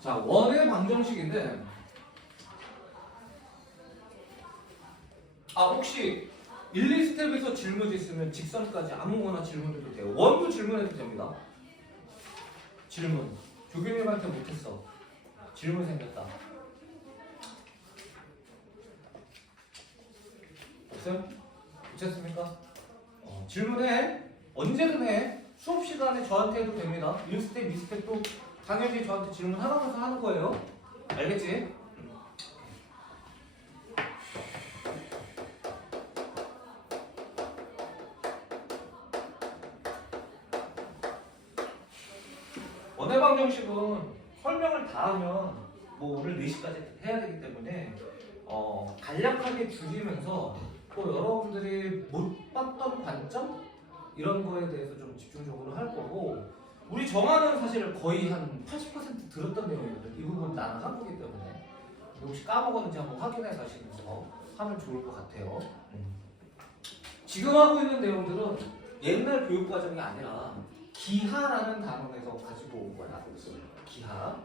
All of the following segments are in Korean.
자, 원의 방정식인데 혹시 1, 2스텝에서 질문이 있으면 직선까지 아무거나 질문해도 돼요. 원도 질문해도 됩니다. 질문. 교수님한테 못했어. 질문 생겼다. 없어요? 괜찮습니까? 질문해. 언제든 해. 수업 시간에 저한테 해도 됩니다. 1스텝, 2스텝도 당연히 저한테 질문하면서 하는 거예요. 알겠지? 원의 방정식은 설명을 다 하면 뭐 오늘 4시까지 해야 되기 때문에 간략하게 줄이면서 또 여러분들이 못 봤던 관점 이런 거에 대해서 좀 집중적으로 할 거고, 우리 정화는 사실 거의 한 80% 들었던 내용이거든. 이 부분 나는 한 거기 때문에 혹시 까먹었는지 한번 확인해 가시면서 하면 좋을 것 같아요. 지금 하고 있는 내용들은 옛날 교육과정이 아니라 기하라는 단원에서 가지고 온 거야. 기하.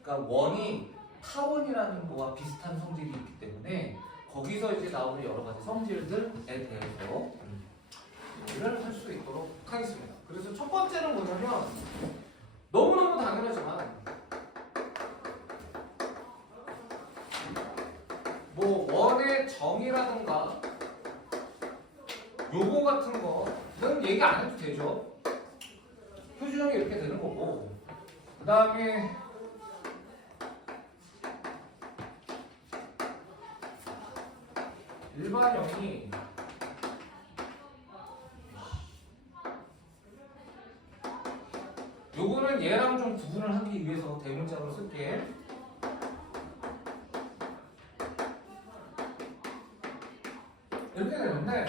그러니까 원이 타원이라는 거와 비슷한 성질이 있기 때문에 거기서 이제 나오는 여러 가지 성질들에 대해서 얘기를 할 수 있도록 하겠습니다. 그래서 첫 번째는 뭐냐면 너무너무 당연하지만 뭐 원의 정의라든가 요거 같은 거는 얘기 안 해도 되죠. 표준형이 이렇게 되는 거고, 그 다음에 일반형이 요거는 얘랑 좀 구분을 하기 위해서 대문자로 쓸게. 이렇게 되는데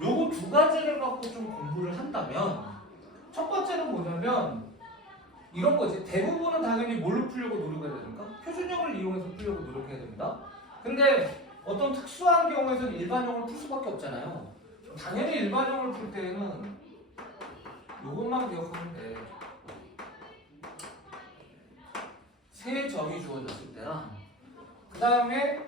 요거 두 가지를 갖고 좀 공부를 한다면, 첫 번째는 뭐냐면 이런 거지. 대부분은 당연히 뭘로 풀려고 노력해야 됩니까? 표준형을 이용해서 풀려고 노력해야 됩니다. 근데 어떤 특수한 경우에서는 일반형을 풀 수밖에 없잖아요. 당연히 일반형을 풀 때에는 요것만 기억하면 돼. 세 점이 주어졌을 때랑 그 다음에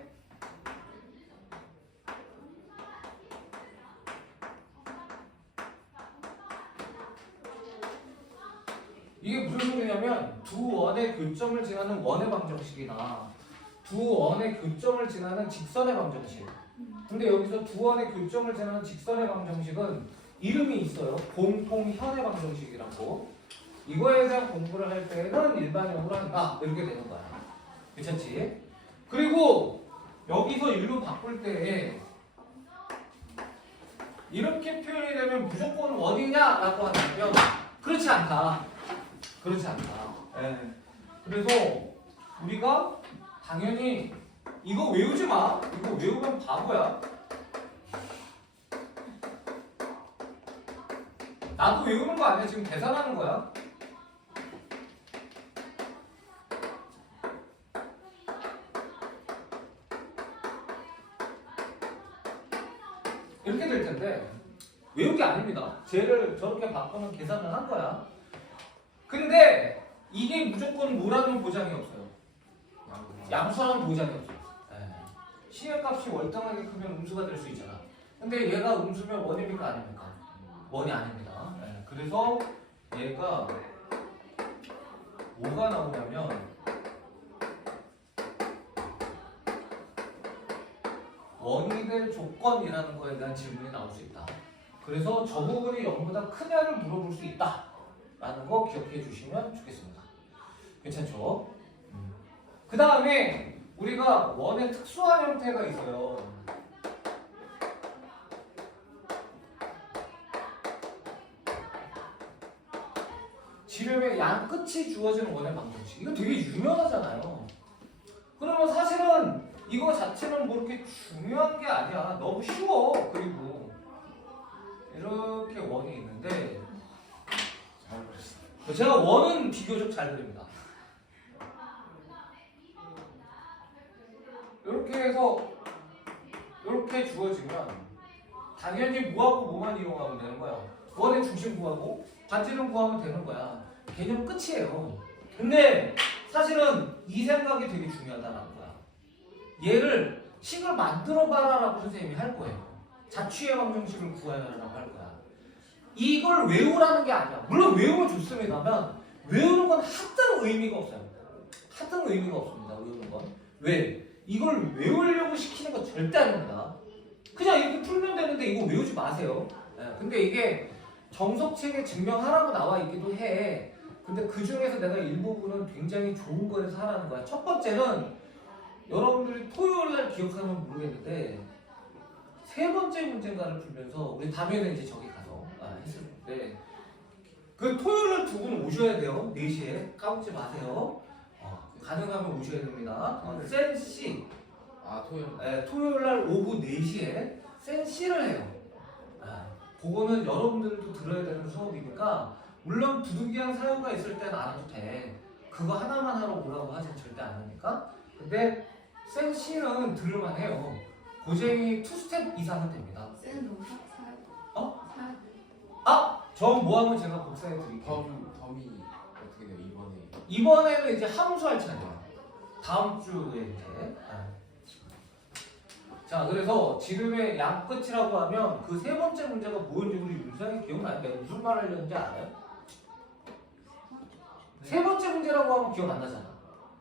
이게 무슨 소리냐면 두 원의 교점을 지나는 원의 방정식이나 두 원의 교점을 지나는 직선의 방정식. 근데 여기서 두 원의 교점을 지나는 직선의 방정식은 이름이 있어요. 공통현의 방정식이라고. 이거에 대한 공부를 할 때는 일반형으로 한다. 이렇게 되는 거야. 괜찮지? 그리고 여기서 일로 바꿀 때 이렇게 표현이 되면 무조건 원이냐라고 한다면 그렇지 않다. 그렇지 않다. 네. 그래서 우리가 당연히 이거 외우지 마. 이거 외우면 바보야. 나도 외우는 거 아니야. 지금 계산하는 거야. 이렇게 될 텐데 외운 게 아닙니다. 쟤를 저렇게 바꾸면 계산을 한 거야. 근데 이게 무조건 뭐라는 보장이 없어요. 양수라는 보장이 없어요. 시의 월등하게 크면 음수가 될 수 있잖아. 근데 얘가 음수면 원입니까 아닙니까? 원이 아닙니다. 그래서 얘가 뭐가 나오냐면 원이 될 조건이라는 거에 대한 질문이 나올 수 있다. 그래서 저 부분이 0보다 크냐를 물어볼 수 있다 라는 거 기억해 주시면 좋겠습니다. 괜찮죠? 그 다음에 우리가 원의 특수한 형태가 있어요. 지름의 양 끝이 주어지는 원의 방정식. 이거 되게 유명하잖아요. 그러면 사실은 이거 자체는 뭐 이렇게 중요한 게 아니야. 너무 쉬워. 그리고 이렇게 원이 있는데 제가 원은 비교적 잘 그립니다. 이렇게 해서 이렇게 주어지면 당연히 뭐하고 뭐만 이용하면 되는 거야. 원의 중심 구하고 반지름 구하면 되는 거야. 개념 끝이에요. 근데 사실은 이 생각이 되게 중요하다는 거야. 얘를 식을 만들어봐라라고 선생님이 할 거예요. 자취의 방정식을 구하라라고 할 거야. 이걸 외우라는 게 아니야. 물론 외우면 좋습니다만 외우는 건 하등 의미가 없어요. 하등 의미가 없습니다. 외우는 건. 왜? 이걸 외우려고 시키는 건 절대 아닙니다. 그냥 이렇게 풀면 되는데 이거 외우지 마세요. 근데 이게 정석책에 증명하라고 나와 있기도 해. 근데 그 중에서 내가 일부분은 굉장히 좋은 거에서 하라는 거야. 첫 번째는 여러분들이 토요일 날 기억하면 모르겠는데 세 번째 문제인가를 풀면서 우리 다음에는 이제 저기 가서 했을 때 그 토요일 날 두 분 오셔야 돼요. 4시에 까먹지 마세요. 가능하면 오셔야 됩니다. 센 C 토요일 날 오후 4시에 센 C를 해요. 그거는 여러분들도 들어야 되는 수업이니까 물론 부득이한 사유가 있을 때는 안 해도 돼. 그거 하나만 하러 오라고 하진 절대 안 하니까. 근데 센 C는 들을만 해요. 고쟁이 2스텝 이상은 됩니다. 쌤 너무 사요. 저 뭐하면 제가 복사해 드릴게요. 덤이 어떻게 돼요 이번에? 이번에는 이제 함수할 차례야. 다음 주에 이제. 자, 그래서 지름의 양 끝이라고 하면 그 세 번째 문제가 뭐였는지 우리 윤상이 기억나요? 내가 무슨 말 하려는지 알아요? 세 번째 문제라고 하면 기억 안 나잖아.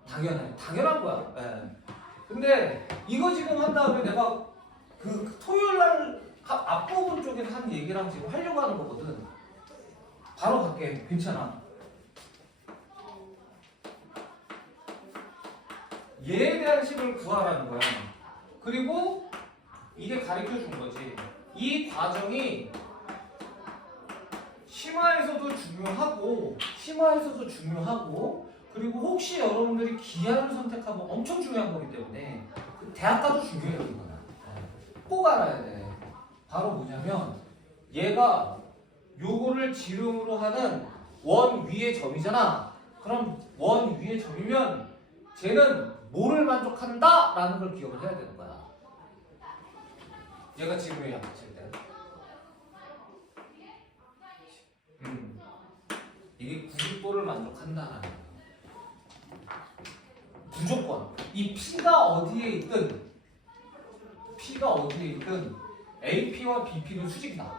당연한 거야. 근데 이거 지금 한 다음에 내가 그 토요일 날 앞부분 쪽에 한 얘기랑 지금 하려고 하는 거거든. 바로 갈게. 괜찮아. 얘에 대한 식을 구하라는 거야. 그리고 이게 가르쳐 준 거지. 이 과정이 심화에서도 중요하고 그리고 혹시 여러분들이 기하를 선택하면 엄청 중요한 거기 때문에 대학 가도 중요해요. 이거는 꼭 알아야 돼. 바로 뭐냐면 얘가 요거를 지름으로 하는 원 위의 점이잖아. 그럼 원 위의 점이면 쟤는 뭐를 만족한다? 라는 걸 기억을 해야 되는 거야. 얘가 지름의 양끝일 때. 이게 90도를 만족한다라는 거야. 무조건 이 P가 어디에 있든 AP와 BP는 수직이다.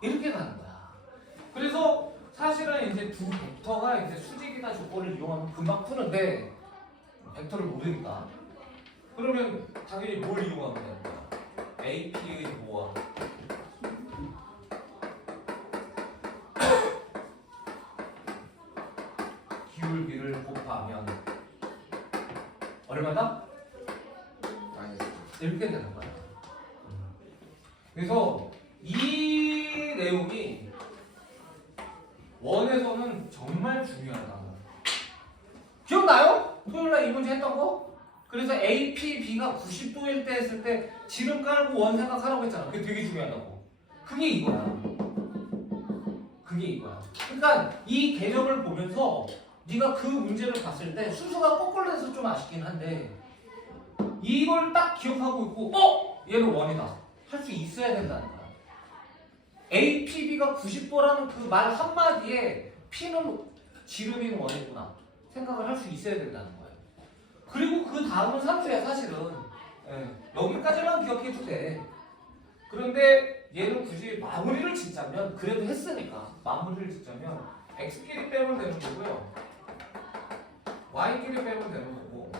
이렇게 가는 거야. 그래서 사실은 이제 두 벡터가 이제 수직이나 조건을 이용하면 금방 푸는데 벡터를 모르니까 그러면 당연히 뭘 이용하면 되는 거야? AP의 뭐와 기울기를 곱하면 얼마다? 이렇게 되는 거야. 그래서 이 내용이 원에서는 정말 중요하다. 기억나요? 토요일날 이 문제 했던 거? 그래서 AP, B가 90도일 때 했을 때 지름 깔고 원 생각하라고 했잖아. 그게 되게 중요하다고. 그게 이거야. 그러니까 이 개념을 보면서 네가 그 문제를 봤을 때 순서가 거꾸로 돼서 좀 아쉽긴 한데 이걸 딱 기억하고 있고 얘는 원이다 할 수 있어야 된다는 거야. APB가 90도라는 그 말 한마디에 P는 지름인 원이구나 생각을 할 수 있어야 된다는 거예요. 그리고 그 다음은 산수야 사실은. 여기까지만 기억해도 돼. 그런데 얘는 굳이 마무리를 짓자면 그래도 했으니까 마무리를 짓자면 X끼리 빼면 되는 거고요. Y끼리 빼면 되는 거고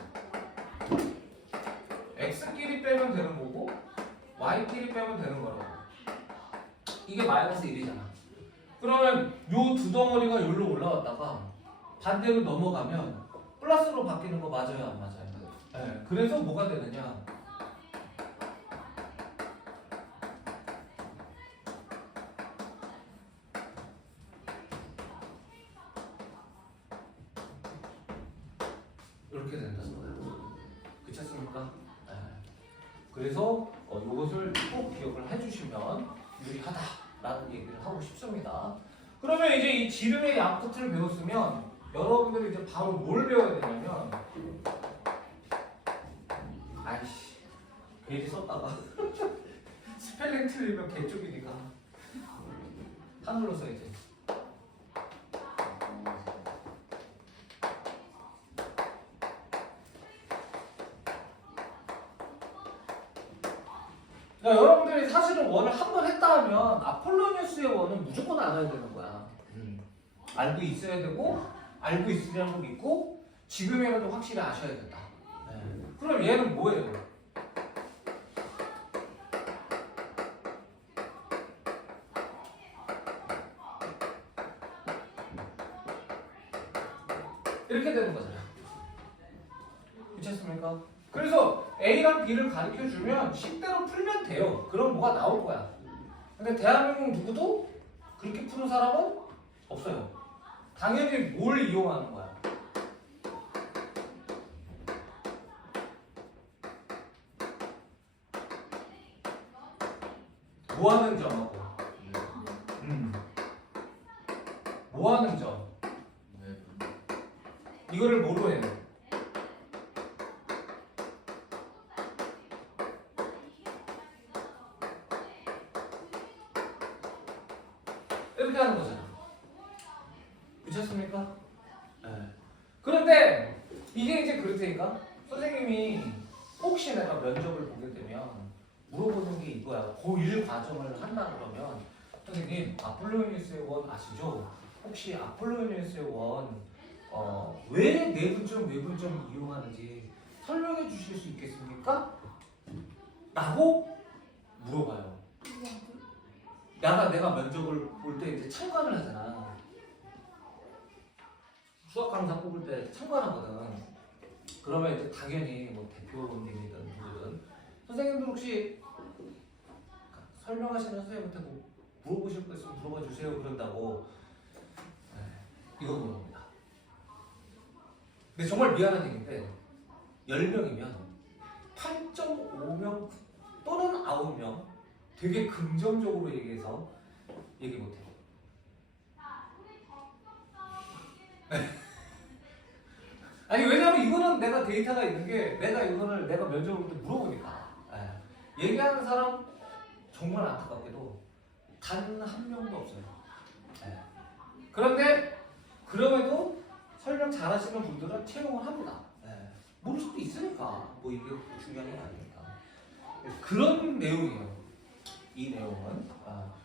X끼리 빼면 되는 거고 Y끼리 빼면 되는 거라고. 이게 마이너스 1이잖아. 그러면 요 두 덩어리가 여기로 올라왔다가 반대로 넘어가면 플러스로 바뀌는 거 맞아요 안 맞아요? 네. 그래서 뭐가 되느냐 이렇게 된다는 거예요. 그렇지 않습니까? 네. 그래서 이것을 꼭 기억을 해주시면 유리하다라는 얘기를 하고 싶습니다. 그러면 이제 이 지름의 양끝을 배웠으면 여러분들이 이제 바로 뭘 배워야 되냐면 아이씨 괜히 썼다가 스펠링 틀리면 개쪽이니까 한글로 써야지. 그러니까 여러분들이 사실은 원을 한 번 했다 하면 아폴로니우스의 원은 무조건 알아야 되는 거야. 알고 있어야 되고 알고 있으려는 거 믿고 지금이라도 확실히 아셔야 된다. 그럼 얘는 뭐예요? 이렇게 되는 거잖아요. 그렇습니까? 그래서 A랑 B를 가르쳐 주면 식대로 풀면 돼요. 그럼 뭐가 나올 거야. 근데 대한민국 누구도 그렇게 푸는 사람은 없어요. 당연히 뭘 이용하는 거야? 뭐 하는 점하고 뭐 하는 점 이거를 뭐로 해요? 이렇게 하는 거잖아. 그렇습니까? 네. 그런데 이게 이제 그렇다니까 선생님이 혹시 내가 면접을 보게 되면 물어보는 게 이거야. 고1 과정을 한다 그러면 선생님 아폴로니우스의 원 아시죠? 혹시 아폴로니우스의 원 왜 내분점 외분점 이용하는지 설명해 주실 수 있겠습니까? 라고 물어봐요. 내가 면접을 볼 때 이제 참관을 하잖아. 수학 강사 뽑을 때 참관하거든. 그러면 이제 당연히 뭐 대표님이든 누구든 선생님들 혹시 설명하시는 선생님한테 뭐 물어보실 거 있으면 물어봐 주세요 그런다고 이거 물어봅니다. 근데 정말 미안한 얘기인데 10명이면 8.5명 또는 9명 되게 긍정적으로 얘기해서 얘기 못해요. 아니 왜냐면 이거는 내가 데이터가 있는 게 내가 이거를 내가 면접을 볼 때 물어보니까 얘기하는 사람 정말 안타깝게도 단 한 명도 없어요. 그런데 그럼에도 설명 잘하시는 분들은 채용을 합니다. 모를 수도 있으니까 뭐 이게 중요한 게 아니니까 그런 내용이에요. 이 내용은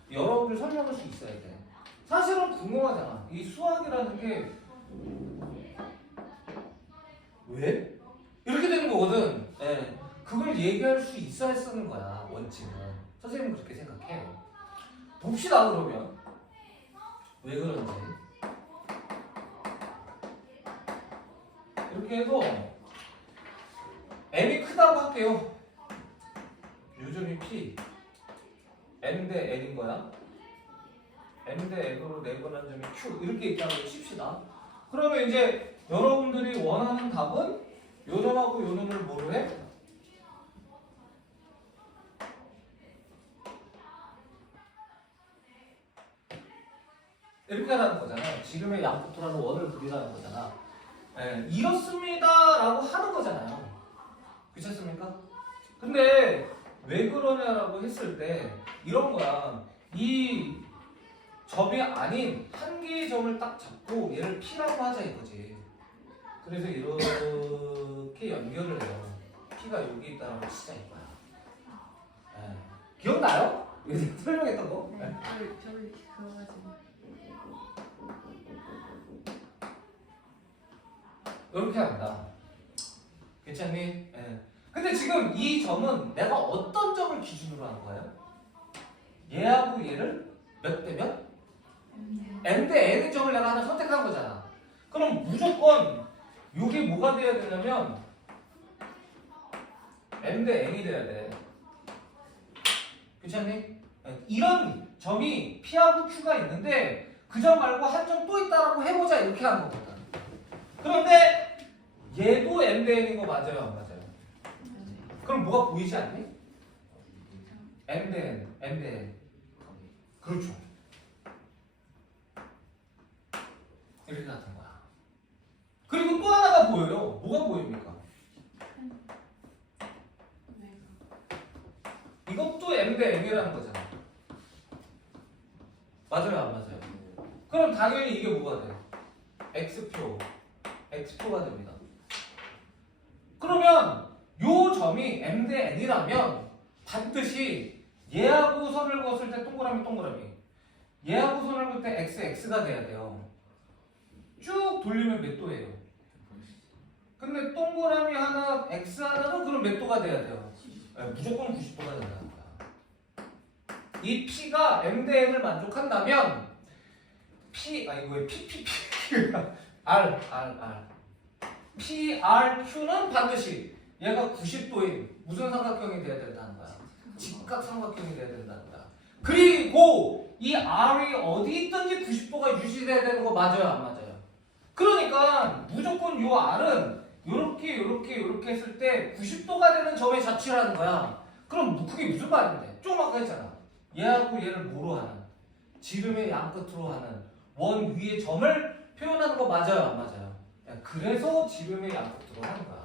여러분들 설명할 수 있어야 돼. 사실은 궁금하잖아. 이 수학이라는 게 왜? 이렇게 되는 거거든. 그걸 얘기할 수 있어야 쓰는 거야. 원칙은. 선생님은 그렇게 생각해. 봅시다 그러면 왜 그런지. 이렇게 해서 m이 크다고 할게요. 요점이 p m 대 n인 거야. m 대 n으로 내분한 점이 q 이렇게 있다고 칩시다. 그러면 이제 여러분들이 원하는 답은 요 점하고 요 점을 뭐로 해? 이렇게 하라는 거잖아요. 지금의 양포토라는 원을 그리라는 거잖아. 이렇습니다라고 하는 거잖아요. 그렇습니까? 근데 왜 그러냐라고 했을 때 이런 거야. 이 점이 아닌 한 개의 점을 딱 잡고 얘를 P라고 하자 이거지. 그래서 이렇게 연결을 해요. P가 여기 있다라고 치자 이거야. 기억나요? 설명했던 거? 네, 저를 그거 가지고 이렇게 한다. 괜찮니? 근데 지금 이 점은 내가 어떤 점을 기준으로 하는 거예요? 얘하고 얘를 몇 대 몇? m 대 n의 점을 내가 하나 선택한 거잖아. 그럼 무조건 이게 뭐가 돼야 되냐면 m 대 n이 돼야 돼. 괜찮니? 이런 점이 P하고 Q가 있는데 그 점 말고 한 점 또 있다라고 해보자 이렇게 한 거거든. 그런데 얘도 m 대 n인 거 맞아요 안 맞아요? 그럼 뭐가 보이지 않니? m 대 n, m 대 n. 그렇죠. 이렇게 같은 거야. 그리고 또 하나가 보여요. 뭐가 보입니까? 이것도 m 대 n이라는 거잖아. 맞아요 안 맞아요? 그럼 당연히 이게 뭐가 돼? x표가 됩니다. 그러면 요 점이 m 대 n이라면 반드시 얘하고 선을 그었을 때 동그라미 동그라미, 얘하고 선을 그을 때 x가 돼야 돼요. 쭉 돌리면 몇 도예요? 근데 동그라미 하나, x 하나도 그럼 몇 도가 돼야 돼요? 네, 무조건 90도가 된다는 거야. 이 p가 m 대 n을 만족한다면 이거 왜 p r PRQ는 반드시 얘가 90도인 무슨 삼각형이 돼야 된다는 거야? 직각 삼각형이 돼야 된다는 거야. 그리고 이 R이 어디 있든지 90도가 유지돼야 되는 거 맞아요, 안 맞아요? 그러니까 무조건 요 R은 요렇게 했을 때 90도가 되는 점의 자취라는 거야. 그럼 그게 무슨 말인데? 좀 아까 했잖아. 얘하고 얘를 뭐로 하는? 지름의 양 끝으로 하는 원 위의 점을 표현하는 거 맞아요, 안 맞아요? 그래서 지름의 양 끝으로 하는 거야.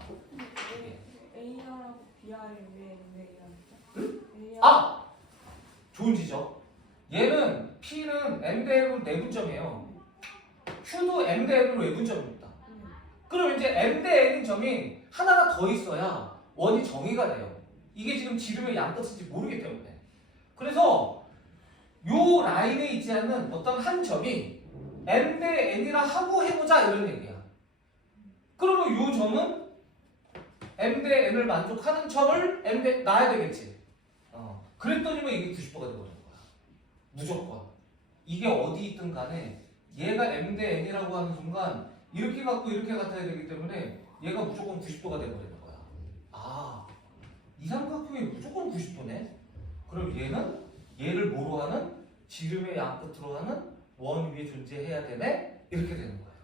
AR하고 BR이 왜 MA라니까? 응? 아! 좋은 지적. 얘는 P는 M 대 N으로 내분점이에요. Q도 M 대 N으로 외분점입니다. 그럼 이제 M 대 N인 점이 하나가 더 있어야 원이 정의가 돼요. 이게 지금 지름의 양 끝인지 모르기 때문에. 그래서 요 라인에 있지 않는 어떤 한 점이 M 대 N이라 하고 해보자 이런 얘기야. 그러면 요 점은 M 대 N을 만족하는 점을 M 대 놔야 되겠지. 그랬더니만 이게 90도가 되버리는 거야. 무조건. 이게 어디 있든 간에 얘가 M 대 N이라고 하는 순간 이렇게 갖고 이렇게 같아야 되기 때문에 얘가 무조건 90도가 되버리는 거야. 아, 이 삼각형이 무조건 90도네? 그럼 얘는 얘를 뭐로 하는? 지름의 양 끝으로 하는 원 위에 존재해야 되네? 이렇게 되는 거예요.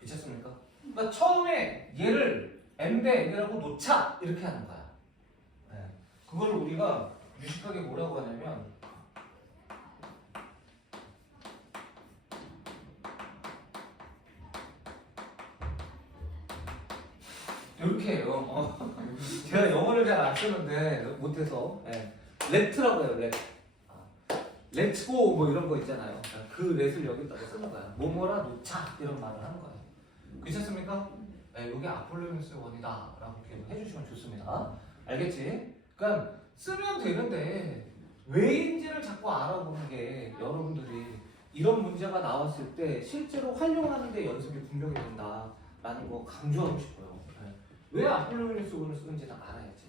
괜찮습니까? 그러니까 처음에 얘를 M 대 N이라고 놓자 이렇게 하는 거야. 네. 그걸 우리가 유식하게 뭐라고 하냐면 이렇게 해요. 제가 영어를 잘 안 쓰는데 못해서 렛라고 해요. 렛츠고 뭐 이런 거 있잖아요. 그 렛을 여기다가 쓰는 거야. 뭐뭐라 놓자 이런 말을 하는 거예요. 괜찮습니까? 네, 여기 아폴로니우스 원이다 라고 해주시면 좋습니다. 알겠지? 그러니까 쓰면 되는데 왜인지를 자꾸 알아보는 게 여러분들이 이런 문제가 나왔을 때 실제로 활용하는 데 연습이 분명히 된다라는 거 강조하고 싶어요. 네. 왜 아폴로니우스 원을 쓰는지는 알아야지.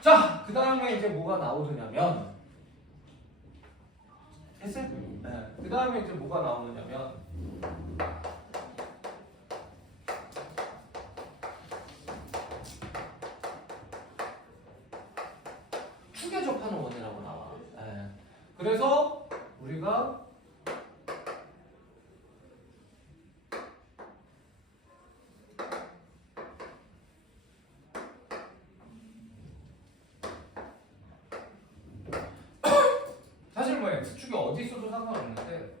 자, 그 다음에 이제 뭐가 나오느냐면 했어요? 네. 그 다음에 이제 뭐가 나오느냐면 축에 접하는 원이라고 나와. 네. 그래서 우리가 사실 뭐 x축이 어디 있어도 상관없는데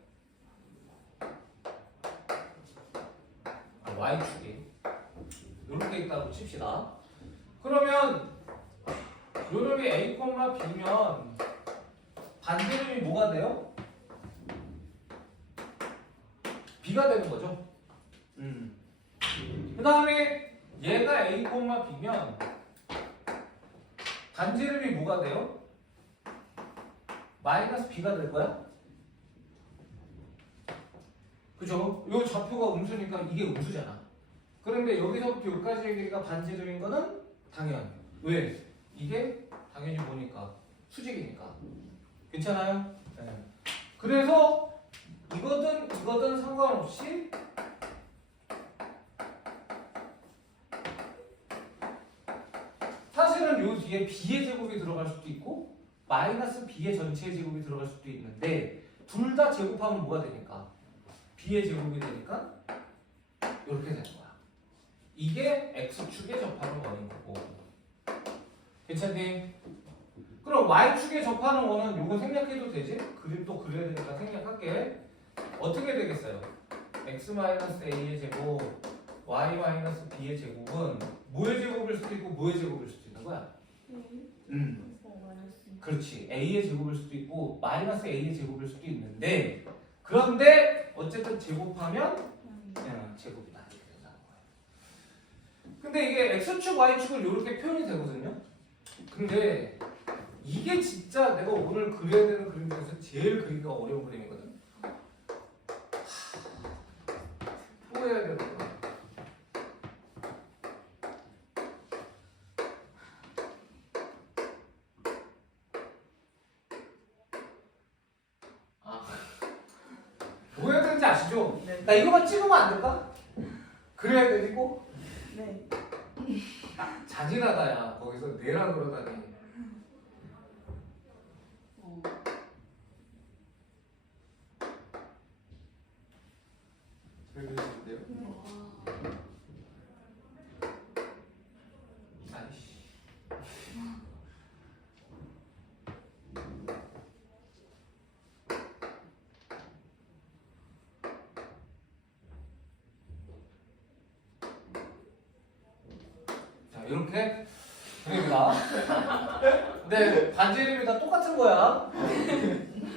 y축이 이렇게 있다고 칩시다. 그러면 요놈이 a, b면 반지름이 뭐가 돼요? b가 되는 거죠. 그 다음에 얘가 a, b면 반지름이 뭐가 돼요? 마이너스 b가 될 거야? 그죠? 요 좌표가 음수니까 이게 음수잖아. 그런데 여기서부터 여기까지의 길이가 반지름인 거는 당연. 왜? 이게 당연히 뭐니까? 수직이니까. 괜찮아요? 네. 그래서 이거든 상관없이 사실은 요 뒤에 b의 제곱이 들어갈 수도 있고 마이너스 b의 전체의 제곱이 들어갈 수도 있는데 둘 다 제곱하면 뭐가 되니까? b의 제곱이 되니까 이렇게 되는 거야. 이게 x축에 접하는 원인 거고. 괜찮니? 그럼 y축에 접하는 원은 요거 생략해도 되지? 그림 또 그려야 되니까 생략할게. 어떻게 되겠어요? x-a의 제곱 y-b의 제곱은 뭐의 제곱일 수도 있고 뭐의 제곱일 수도 있는 거야? 그렇지. a의 제곱일 수도 있고 마이너스 a의 제곱일 수도 있는데 그런데 어쨌든 제곱하면 그냥 제곱이 나게 된다는 거예요. 근데 이게 x축, y축을 이렇게 표현이 되거든요. 근데 이게 진짜 내가 오늘 그려야 되는 그림 중에서 제일 그리기가 어려운 그림이거든. 또 해야 되거든. 뭐 해야 되는지 아시죠? 네. 나 이거만 찍으면 안 될까? 그래야 되고 네. 잔인하다 야 거기서 내라 그러다니. 어. 잘 그리시는데요? 아이씨. 자 이렇게 그립니다. 근데 반지 이름이 다 똑같은 거야.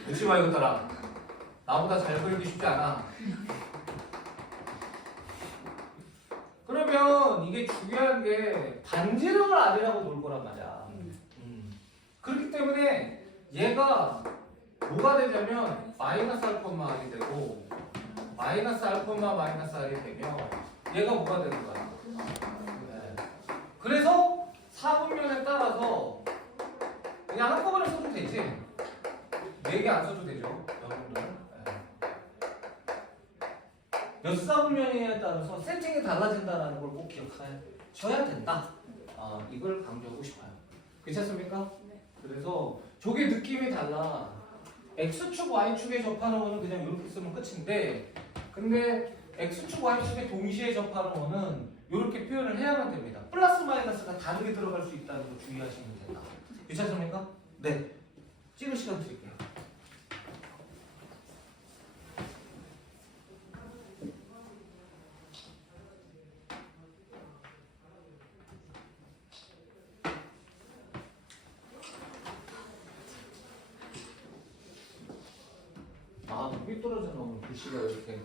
웃지 마 이것들아. 나보다 잘 그리기 쉽지 않아. 그러면 이게 중요한 게 반지름을 아래라고 놓을 거란 말이야. 그렇기 때문에 얘가 뭐가 되냐면 마이너스 알콤마 R이 되고 마이너스 알콤마 마이너스 R이 되면 얘가 뭐가 되는 거야? 네. 그래서 사분면에 따라서 그냥 한꺼번에 써도 되지. 4개 안 써도 되죠. 여러분들. 몇 사분면에 따라서 세팅이 달라진다는 걸 꼭 기억하셔야 된다. 이걸 강조하고 싶어요. 괜찮습니까? 네. 그래서 저게 느낌이 달라. X축, Y축에 접하는 거는 그냥 이렇게 쓰면 끝인데 근데 X축, Y축에 동시에 접하는 거는 이렇게 표현을 해야만 됩니다. 플러스 마이너스가 다르게 들어갈 수 있다는 거 주의하시면 된다. 괜찮습니까? 네. 찍을 시간 드릴게요. 아, 삐뚤어진 놈은 글씨가 왜 이렇게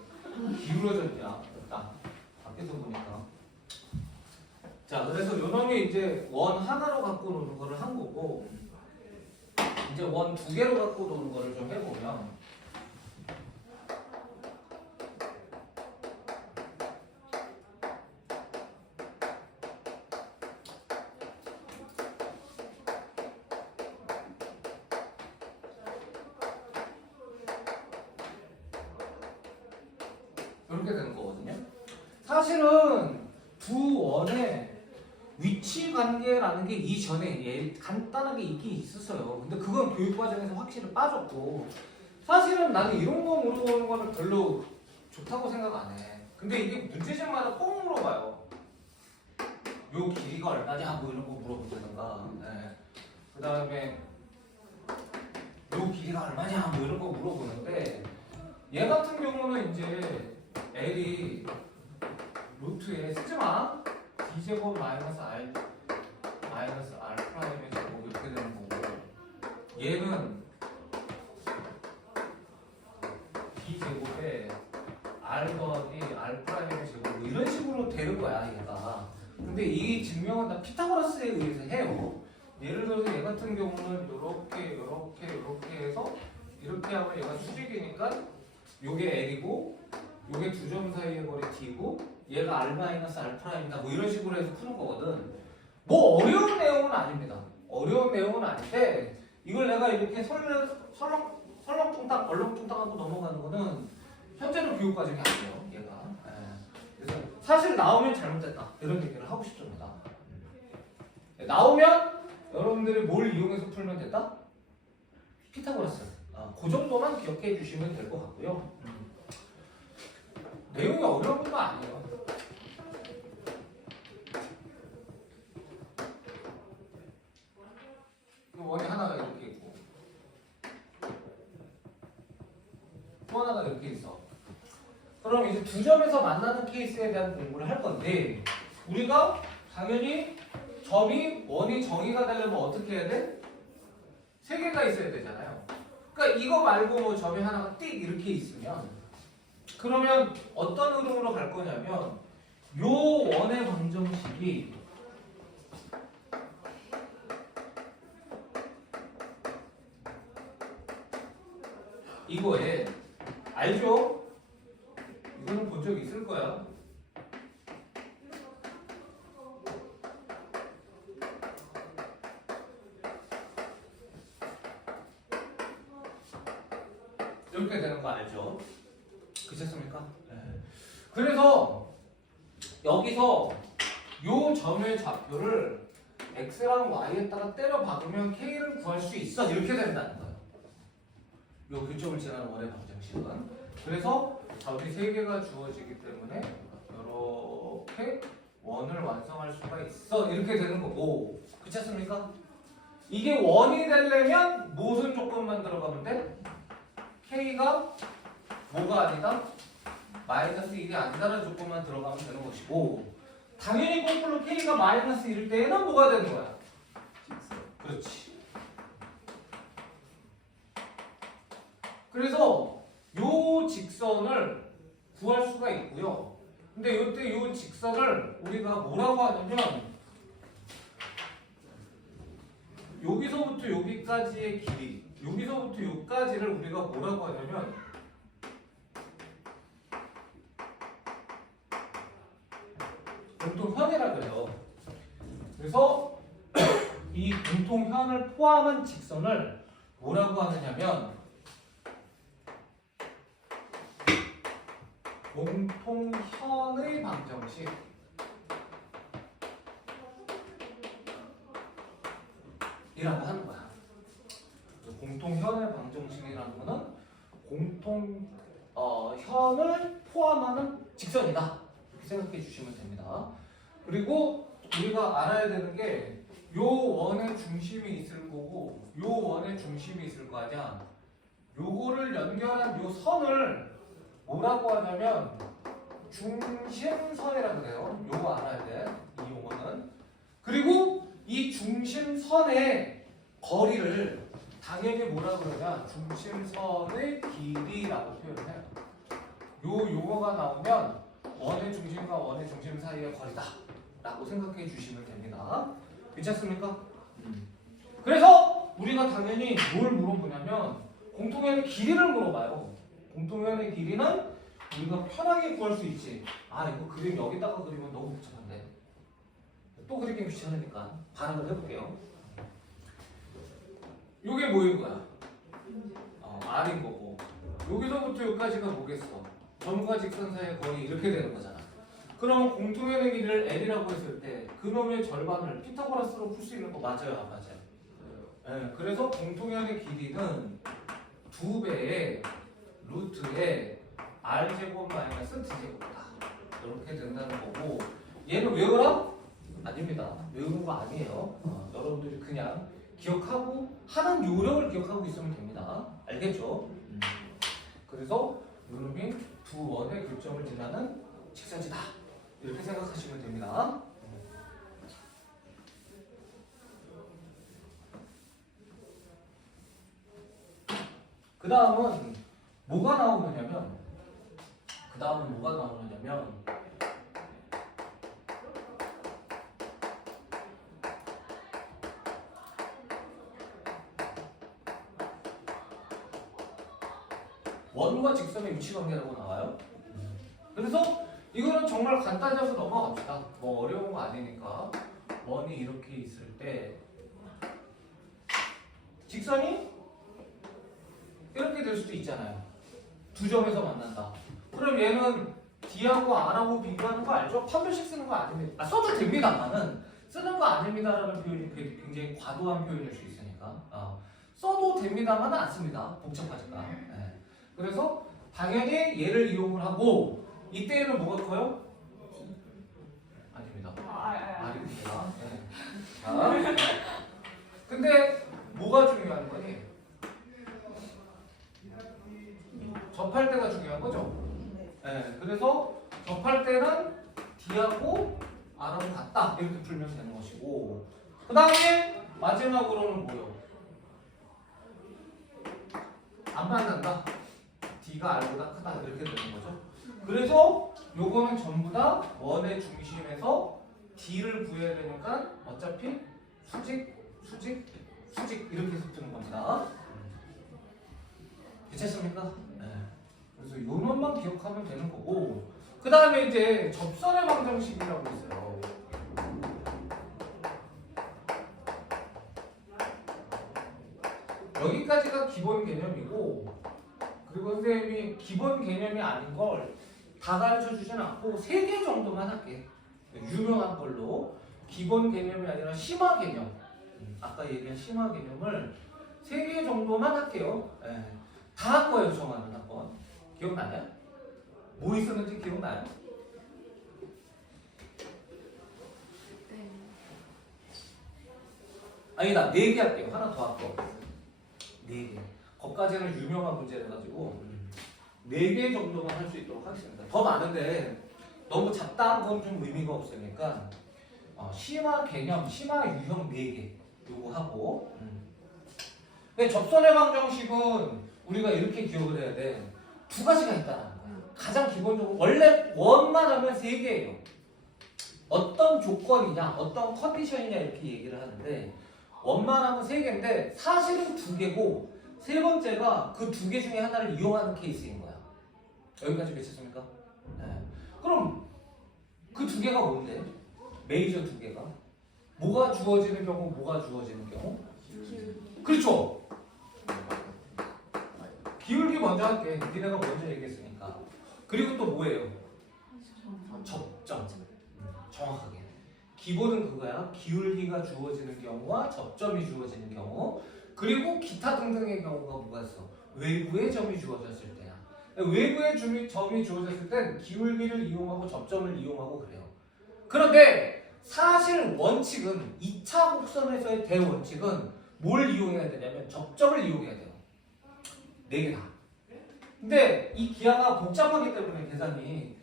기울어졌냐? 딱 밖에서 보니까. 자, 그래서 요 놈이 이제 원 하나로 갖고 노는 거를 한 거고, 이제 원 2개로 갖고 노는 거를 좀 해보면, 이렇게 되는 거거든요. 사실은 두 원의 위치 관계라는 게 이전에 간단하게 있긴 있었어요. 근데 그건 교육 과정에서 확실히 빠졌고 사실은 나는 이런 거 물어보는 거는 별로 좋다고 생각 안 해. 근데 이게 문제집마다 꼭 물어봐요. 요 길이가 얼마냐 뭐 이런 거 물어본다든가 그 다음에 요 길이가 얼마냐 뭐 이런 거 물어보는데 얘 같은 경우는 이제 L이 루트에 쓰지마 D제곱 마이너스 R 마이너스 R 프라임의 제곱 이렇게 되는 거고 얘는 D제곱에 R 더하기 R 프라임의 제곱 뭐 이런 식으로 되는 거야 얘가. 근데 이 증명은 다 피타고라스에 의해서 해요. 예를 들어서 얘 같은 경우는 이렇게 해서 이렇게 하면 얘가 수직이니까 요게 L이고 요게 두 점 사이의 거리 D고 얘가 R 마이너스 R 프라임이다 뭐 이런 식으로 해서 푸는 거거든. 뭐 어려운 내용은 아닙니다. 어려운 내용은 아닌데 이걸 내가 이렇게 설렁뚱땅 얼렁뚱땅 하고 넘어가는 거는 현재는 교육 과정이 아니에요 얘가. 그래서 사실 나오면 잘못됐다 이런 얘기를 하고 싶습니다. 나오면 여러분들이 뭘 이용해서 풀면 된다? 피타고라스. 그 정도만 기억해 주시면 될 것 같고요. 내용이 어려운 건 아니에요. 원이 하나가 이렇게 있고 또 하나가 이렇게 있어. 그럼 이제 두 점에서 만나는 케이스에 대한 공부를 할 건데 우리가 당연히 점이 원이 정의가 되려면 어떻게 해야 돼? 3개가 있어야 되잖아요. 그러니까 이거 말고 뭐 점이 하나가 띡 이렇게 있으면 그러면 어떤 흐름으로 갈 거냐면 요 원의 방정식이 이거에 알죠? 이거는 본 적 있을 거야. 이렇게 되는 거 알죠? 그렇습니까? 네. 그래서 여기서 요 점의 좌표를 x랑 y에다가 때려 박으면 k를 구할 수 있어. 이렇게 된다는 거예요. 요 교점을 지나는 원의 방정식은. 그래서 점이 3개가 주어지기 때문에 이렇게 원을 완성할 수가 있어. 이렇게 되는 거고. 그렇지 않습니까? 이게 원이 되려면 무슨 조건만 들어가면 돼? k가 뭐가 아니다? 마이너스 1이 아니다라는 조건만 들어가면 되는 것이고, 당연히 거꾸로 k가 마이너스 1일 때에는 뭐가 되는 거야? 그렇지. 그래서 요 직선을 구할 수가 있고요. 근데 이때 요 직선을 우리가 뭐라고 하냐면 여기서부터 여기까지의 길이, 여기서부터 여기까지를 우리가 뭐라고 하냐면 공통현이라고 해요. 그래서 이 공통현을 포함한 직선을 뭐라고 하느냐면 공통현의 방정식 이라고 하는 거야. 공통현의 방정식이라는 거는 현을 포함하는 직선이다. 이렇게 생각해 주시면 됩니다. 그리고 우리가 알아야 되는 게 요 원의 중심이 있을 거고 요 원의 중심이 있을 거 아니야. 요거를 연결한 요 선을 뭐라고 하냐면 중심선이라고 그래요. 요거 알아야 돼. 이 용어는. 그리고 이 중심선의 거리를 당연히 뭐라고 그러냐, 중심선의 길이라고 표현을 해요. 요 용어가 나오면 원의 중심과 원의 중심 사이의 거리다 라고 생각해 주시면 됩니다. 괜찮습니까? 그래서 우리가 당연히 뭘 물어보냐면 공통현의 길이를 물어봐요. 공통현의 길이는 우리가 편하게 구할 수 있지. 아, 이거 그림 여기다가 그리면 너무 복잡한데 또 그리기 귀찮으니까 반응을 해볼게요. 요게 뭐인 거야? R인 거고, 여기서부터 여기까지가 뭐겠어? 점과 직선 사이의 거리 이렇게 되는 거잖아. 그럼 공통현의 길이를 L이라고 했을 때 그놈의 절반을 피타고라스로 풀 수 있는 거 맞아요? 안 맞아요? 네, 그래서 공통현의 길이는 2배의 루트의 R제곱 마이너스 D제곱이다. 이렇게 된다는 거고, 얘는 외우라? 아닙니다. 외우는 거 아니에요. 여러분들이 그냥 기억하고 하는 요령을 기억하고 있으면 됩니다. 알겠죠? 그래서 요놈이 두 원의 교점을 지나는 직선이다. 이렇게 생각하시면 됩니다. 그 다음은 뭐가 나오느냐면 원과 직선의 위치관계라고 나와요. 그래서 이거는 정말 간단해서 넘어갑시다. 뭐 어려운 거 아니니까. 원이 이렇게 있을 때 직선이 이렇게 될 수도 있잖아요. 두 점에서 만난다. 그럼 얘는 D하고 R하고 비교하는 거 알죠? 판별식 쓰는 거 아닙니다. 써도 됩니다만은 쓰는 거 아닙니다라는 표현이 굉장히 과도한 표현일 수 있으니까 써도 됩니다만은 안 씁니다. 복잡하니까. 네. 그래서 당연히 얘를 이용을 하고, 이때는 뭐가 커요? 아닙니다. R입니다. 네. 자, 근데 뭐가 중요한 거니? 접할 때가 중요한 거죠? 네. 그래서 접할 때는 D하고 R하고 같다 이렇게 풀면 되는 것이고, 그 다음에 마지막으로는 뭐요? 안 만난다. D가 R보다 크다 이렇게 되는 거죠. 그래서 요거는 전부 다 원의 중심에서 D를 구해야 되니까 어차피 수직, 수직, 수직 이렇게 해서 푸는 겁니다. 괜찮습니까? 네. 그래서 요것만 기억하면 되는 거고 그 다음에 이제 접선의 방정식이라고 있어요. 여기까지가 기본 개념이고 그리고 선생님이 기본 개념이 아닌 걸 다 가르쳐 주진 않고 3개 정도만 할게. 유명한 걸로 기본 개념이 아니라 심화 개념 아까 얘기한 심화 개념을 3개 정도만 할게요. 네. 다 할 거예요. 정하는 한번 기억나요? 뭐 있었는지 기억나요? 네. 아니다 4개 할게요. 하나 더 할게요. 4개. 거기까지는 유명한 문제라 가지고 4개 정도만 할 수 있도록 하겠습니다. 더 많은데 너무 잡다한 건 좀 의미가 없으니까 심화 개념, 심화 유형 4개 요거 하고 근데 접선의 방정식은 우리가 이렇게 기억을 해야 돼. 2가지가 있다는 거야. 가장 기본적으로 원래 원만 하면 3개예요. 어떤 조건이냐, 어떤 컨디션이냐 이렇게 얘기를 하는데 원만 하면 3개인데 사실은 2개고 세 번째가 그 2개 중에 하나를 이용하는 케이스인 거야. 여기까지 괜찮습니까? 네. 그럼 그 2개가 뭔데? 메이저 2개가 뭐가 주어지는 경우, 뭐가 주어지는 경우? 그렇죠. 기울기 먼저 할게. 니네가 먼저 얘기했으니까. 그리고 또 뭐예요? 접점. 정확하게. 기본은 그거야. 기울기가 주어지는 경우와 접점이 주어지는 경우. 그리고 기타 등등의 경우가 뭐가 있어? 외부의 점이 주어졌을 때야. 외부의 점이 주어졌을 땐 기울기를 이용하고 접점을 이용하고 그래요. 그런데 사실 원칙은 2차 곡선에서의 대원칙은 뭘 이용해야 되냐면 접점을 이용해야 돼요. 4개 다. 근데 이 기하가 복잡하기 때문에 계산이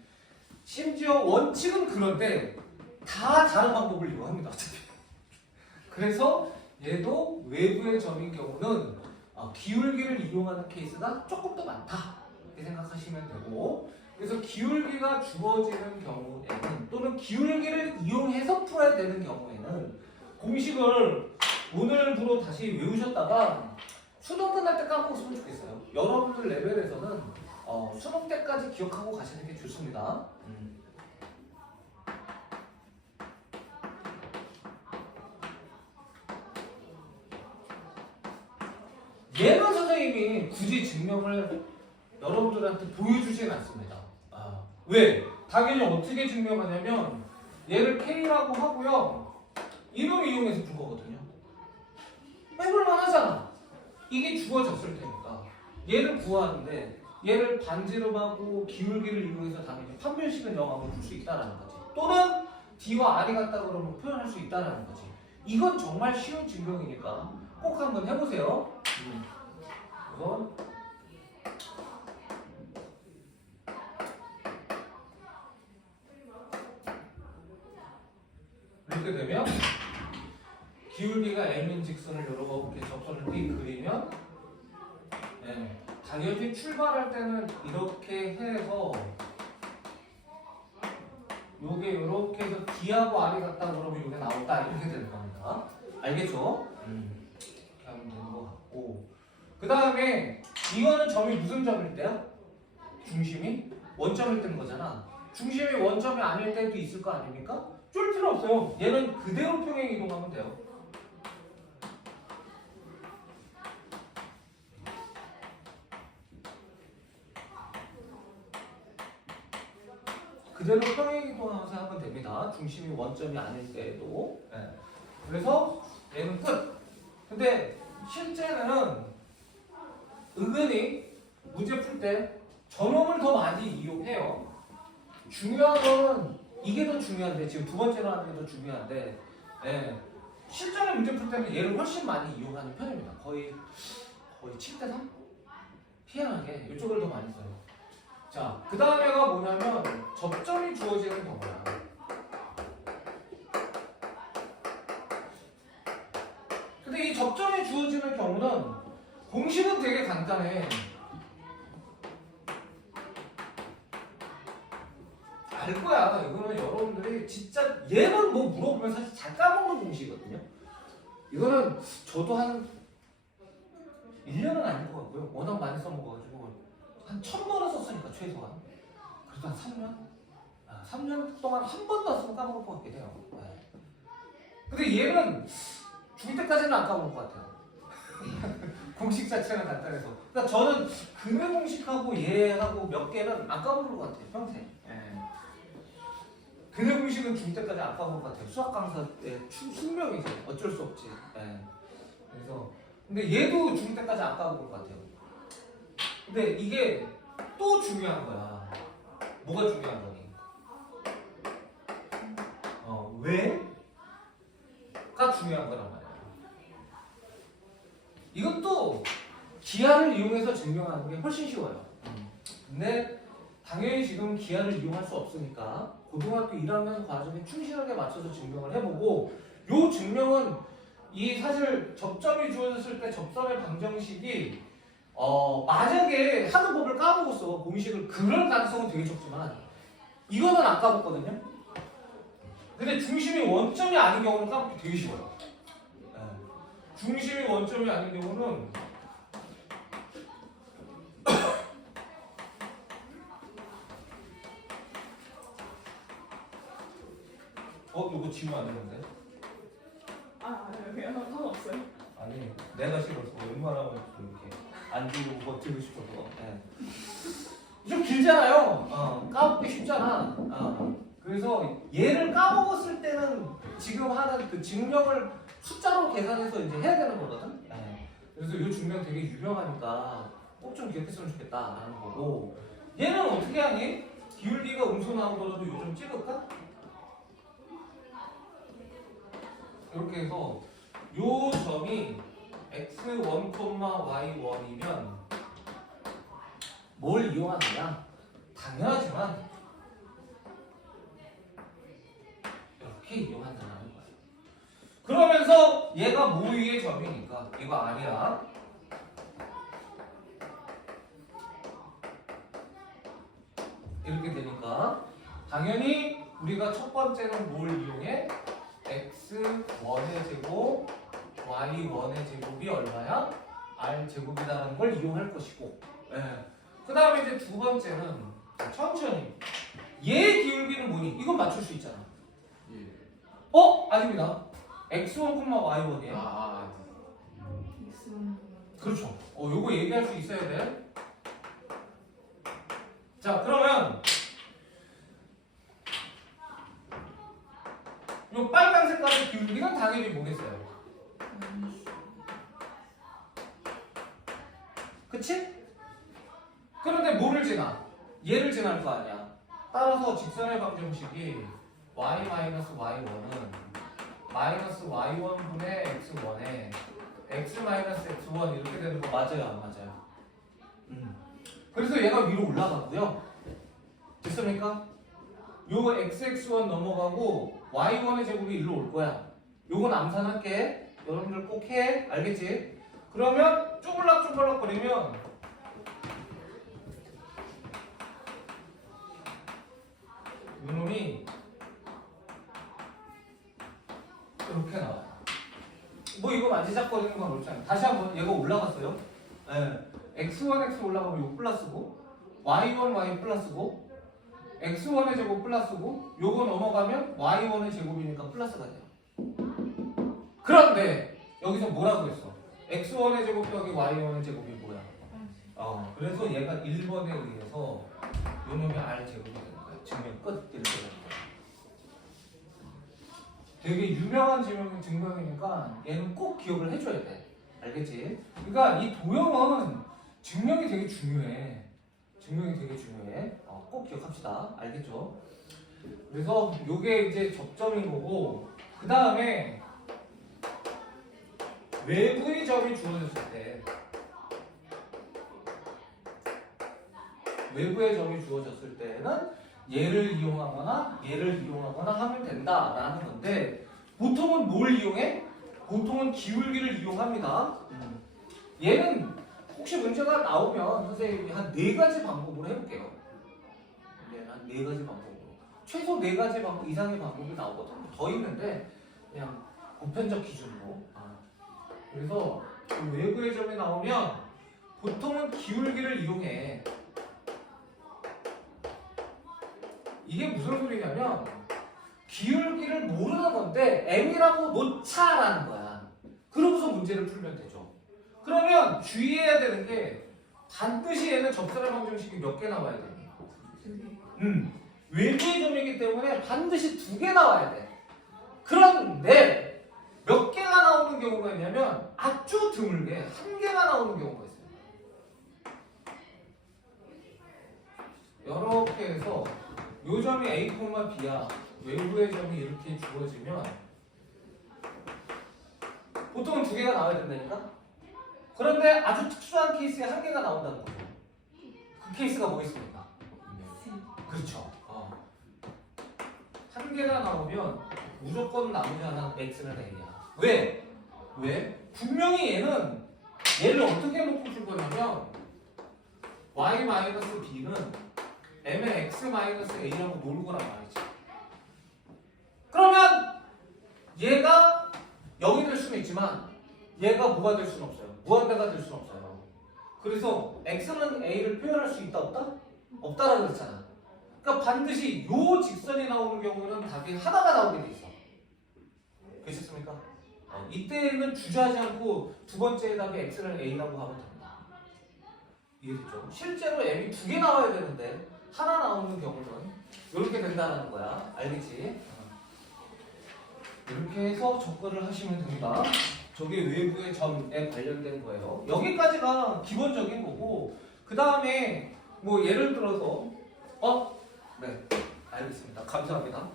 심지어 원칙은 그런데 다 다른 방법을 이용합니다. 어차피. 그래서 얘도 외부의 점인 경우는 기울기를 이용하는 케이스가 조금 더 많다 이렇게 생각하시면 되고 그래서 기울기가 주어지는 경우에는 또는 기울기를 이용해서 풀어야 되는 경우에는 공식을 오늘부로 다시 외우셨다가 수능 끝날 때 까먹었으면 좋겠어요. 여러분들 레벨에서는 수능 때까지 기억하고 가시는 게 좋습니다. 얘는 선생님이 굳이 증명을 여러분들한테 보여주진 않습니다. 왜? 당연히 어떻게 증명하냐면 얘를 K라고 하고요. 이놈 이용해서 준 거거든요. 해볼만 하잖아. 이게 주어졌을 테니까. 얘를 구하는데 얘를 반지름하고 기울기를 이용해서 당연히 판별식은 0하고 풀 수 있다는 거지. 또는 D와 R이 같다 그러면 표현할 수 있다는 거지. 이건 정말 쉬운 증명이니까 꼭 한번 해보세요. 우선 이렇게 되면 기울기가 m인 직선을 이렇게 접선을 띠 그리면 당연히 출발할 때는 이렇게 해서 요게 이렇게 해서 D하고 R이 같다 그러면 요게 나온다 이렇게 되는 겁니다. 알겠죠? 이렇게 하면 되는 것 같고 그 다음에 이거는 점이 무슨 점일 때야? 중심이 원점일 때인 거잖아. 중심이 원점이 아닐 때도 있을 거 아닙니까? 쫄 필요 없어요. 얘는 그대로 평행 이동하면 돼요. 그대로 평행 이동하면서 하면 됩니다. 중심이 원점이 아닐 때에도. 그래서 얘는 끝. 근데 실제는 은근히 문제 풀 때 전원을 더 많이 이용해요. 중요한 거는 이게 더 중요한데 지금 2번째로 하는 게 더 중요한데 실전에 문제 풀 때는 얘를 훨씬 많이 이용하는 편입니다. 거의 7대3? 희한하게 이쪽을 더 많이 써요. 자, 그 다음에가 뭐냐면 접점이 주어지는 경우야. 근데 이 접점이 주어지는 경우는 공식은 되게 간단해. 갈 거야. 이거는 여러분들이 진짜 얘는 뭐 물어보면 사실 잘 까먹는 공식이거든요. 이거는 저도 한 1년은 아닐 것 같고요. 워낙 많이 써먹어가지고 한 1000번은 썼으니까 최소한. 그래도 한 3년? 3년 동안 한 번도 안 쓰면 까먹을 것 같긴 해요. 네. 근데 얘는 죽을 때까지는 안 까먹을 것 같아요. 공식 자체가 간단해서. 그러니까 저는 금의 공식하고 얘하고 몇 개는 안 까먹을 것 같아요. 평생. 예. 금의 공식은 죽을 때까지 안 까먹을 것 같아요. 수학 강사의 숙명이죠. 어쩔 수 없지. 예. 그래서 근데 얘도 죽을 때까지 안 까먹을 것 같아요. 근데 이게 또 중요한 거야. 뭐가 중요한 거니? 왜가 중요한 거란 말이야. 이것도 기하를 이용해서 증명하는 게 훨씬 쉬워요. 근데 당연히 지금 기하를 이용할 수 없으니까 고등학교 1학년 과정에 충실하게 맞춰서 증명을 해보고 요 증명은 이 사실 접점이 주어졌을 때 접점의 방정식이 만약에 하는 법을 까먹었어 공식을 그럴 가능성은 되게 적지만 이거는 안 까먹거든요. 근데 중심이 원점이 아닌 경우는 까먹기 되게 쉬워요. 네. 중심이 원점이 아닌 경우는 이거 지우면 안 되는데? 그냥 상관없어요. 아니 내가 싫어서 웬만하면 이렇게 안 지우고 버티고 싶어서. 네. 좀 길잖아요. 까먹기 쉽잖아. 그래서 얘를 까먹었을 때는 지금 하는 그 증명을 숫자로 계산해서 이제 해야 되는 거거든. 네. 그래서 이 증명 되게 유명하니까 꼭 좀 기억했으면 좋겠다라는 거고. 얘는 어떻게 하니? 기울기가 음수 나오더라도 요 좀 찍을까? 이렇게 해서 요 점이 x1, y1이면 뭘 이용하느냐? 당연하지만 이렇게 이용한다는 거예요. 그러면서 얘가 모의의 점이니까 이거 아니야. 이렇게 되니까 당연히 우리가 첫 번째는 뭘 이용해? x1의 제곱, y1의 제곱이 얼마야? r 제곱이라는 걸 이용할 것이고. 그 다음에 이제 두 번째는 천천히 얘의 기울기는 뭐니? 이건 맞출 수 있잖아. 아닙니다. x1, y1이에요. 그렇죠. 요거 얘기할 수 있어야 돼. 자, 그러면 요 빨간 색깔의 기울기는 당연히 뭐겠어요? 그치? 그런데 뭐를 지나? 얘를 지날 거 아니야. 따라서 직선의 방정식이 y-y1은 -y1분의 x1에 x-x1 이렇게 되는 거 맞아요? 안 맞아요? 그래서 얘가 위로 올라가고요. 됐습니까? 요 xx1 넘어가고 y1의 제곱이 일로 올 거야. 요건 암산할게. 여러분들 꼭 해. 알겠지? 그러면 쪼글락쪼글락 거리면 요놈이 이렇게 나와요. 뭐 이거 만지작거리는 건 그렇지 않아요. 다시 한번 얘가 올라갔어요. 네. x1, x 올라가면 요 플러스고 y1, y 플러스고 x1의 제곱 플러스고 요거 넘어가면 y1의 제곱이니까 플러스가 돼요. 그런데 여기서 뭐라고 했어? x1의 제곱 더하기 y1의 제곱이 뭐야? 그래서 얘가 1번에 의해서 요놈이 r 제곱이 되는 거야. 증명 끝 이렇게 되는 거야. 되게 유명한 증명이니까 얘는 꼭 기억을 해줘야 돼. 알겠지? 그러니까 이 도형은 증명이 되게 중요해. 꼭 기억합시다. 알겠죠? 그래서 요게 이제 접점인 거고, 그 다음에 외부의 점이 주어졌을 때, 때는 얘를 이용하거나 하면 된다라는 건데, 보통은 뭘 이용해? 보통은 기울기를 이용합니다. 얘는 혹시 문제가 나오면 선생님이 한 4가지 방법으로 해볼게요. 한 4가지 방법으로. 최소 4가지 방법 이상의 방법이 나오거든. 더 있는데 그냥 보편적 기준으로. 그래서 그 외부의 점이 나오면 보통은 기울기를 이용해. 이게 무슨 소리냐면 기울기를 모르는 건데 m이라고 놓자라는 거야. 그러고서 문제를 풀면 되죠. 그러면 주의해야 되는 게 반드시 얘는 접선의 방정식이 몇 개 나와야 돼. 외부의 점이기 때문에 반드시 2개 나와야 돼. 그런데 몇 개가 나오는 경우가 있냐면 아주 드물게 1개가 나오는 경우가 있어요. 이렇게 해서 요 점이 A, B야. 외부의 점이 이렇게 주어지면 보통은 2개가 나와야 된다니까? 그런데 아주 특수한 케이스에 1개가 나온다는 거죠. 그 케이스가 뭐 있습니까? 그렇죠. 1개가 나오면 무조건 나머지 하나는 X는 A야. 왜? 분명히 얘를 어떻게 놓고 줄 거냐면 Y-B는 M의 X-A라고 놀 거란 말이지. 그러면 얘가 0이 될 수는 있지만 얘가 뭐가 될 수는 없어요. 무한대가 될 수는 없어요. 그래서 X는 A를 표현할 수 있다 없다? 없다라고 그랬잖아. 그러니까 반드시 요 직선이 나오는 경우는 답이 하나가 나오게 돼 있어. 되셨습니까? 이때는 주저하지 않고 두 번째 답이 X를 A라고 하면 됩니다. 이해됐죠? 실제로 M이 2개 나와야 되는데 하나 나오는 경우는 이렇게 된다는 거야. 알겠지? 이렇게 해서 접근을 하시면 됩니다. 저게 외부의 점에 관련된 거예요. 여기까지가 기본적인 거고 그 다음에 뭐 예를 들어서 네, 알겠습니다. 감사합니다.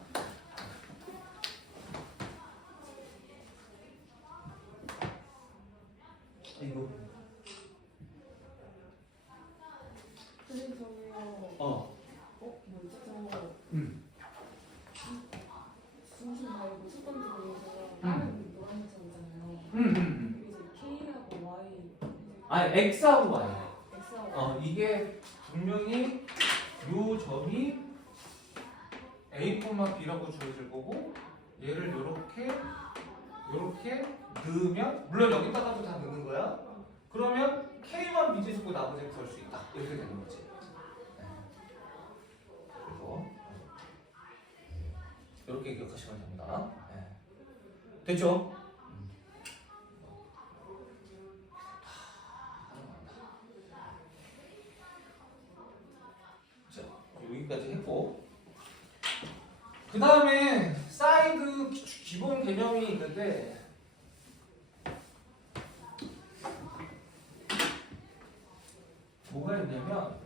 이거 선생님 저는요. 뭐지 저 중심 말고 첫 번째 거에서 다른 노란 점이잖아요. 그게 이제 K하고 Y. 아니 X하고 Y. X하고 이게 분명히 요 점이 A, B라고 주어질 거고 얘를 요렇게 넣으면 물론 여기다가도 다 넣는 거야. 그러면 K만 미지수고 나머지는 걸 수 있다. 이렇게 되는 거지. 그래서 이렇게 기억하시면 됩니다. 됐죠? 자, 여기까지 했고 그 다음에 사이드 기본 개념이 있는데 뭐가 있냐면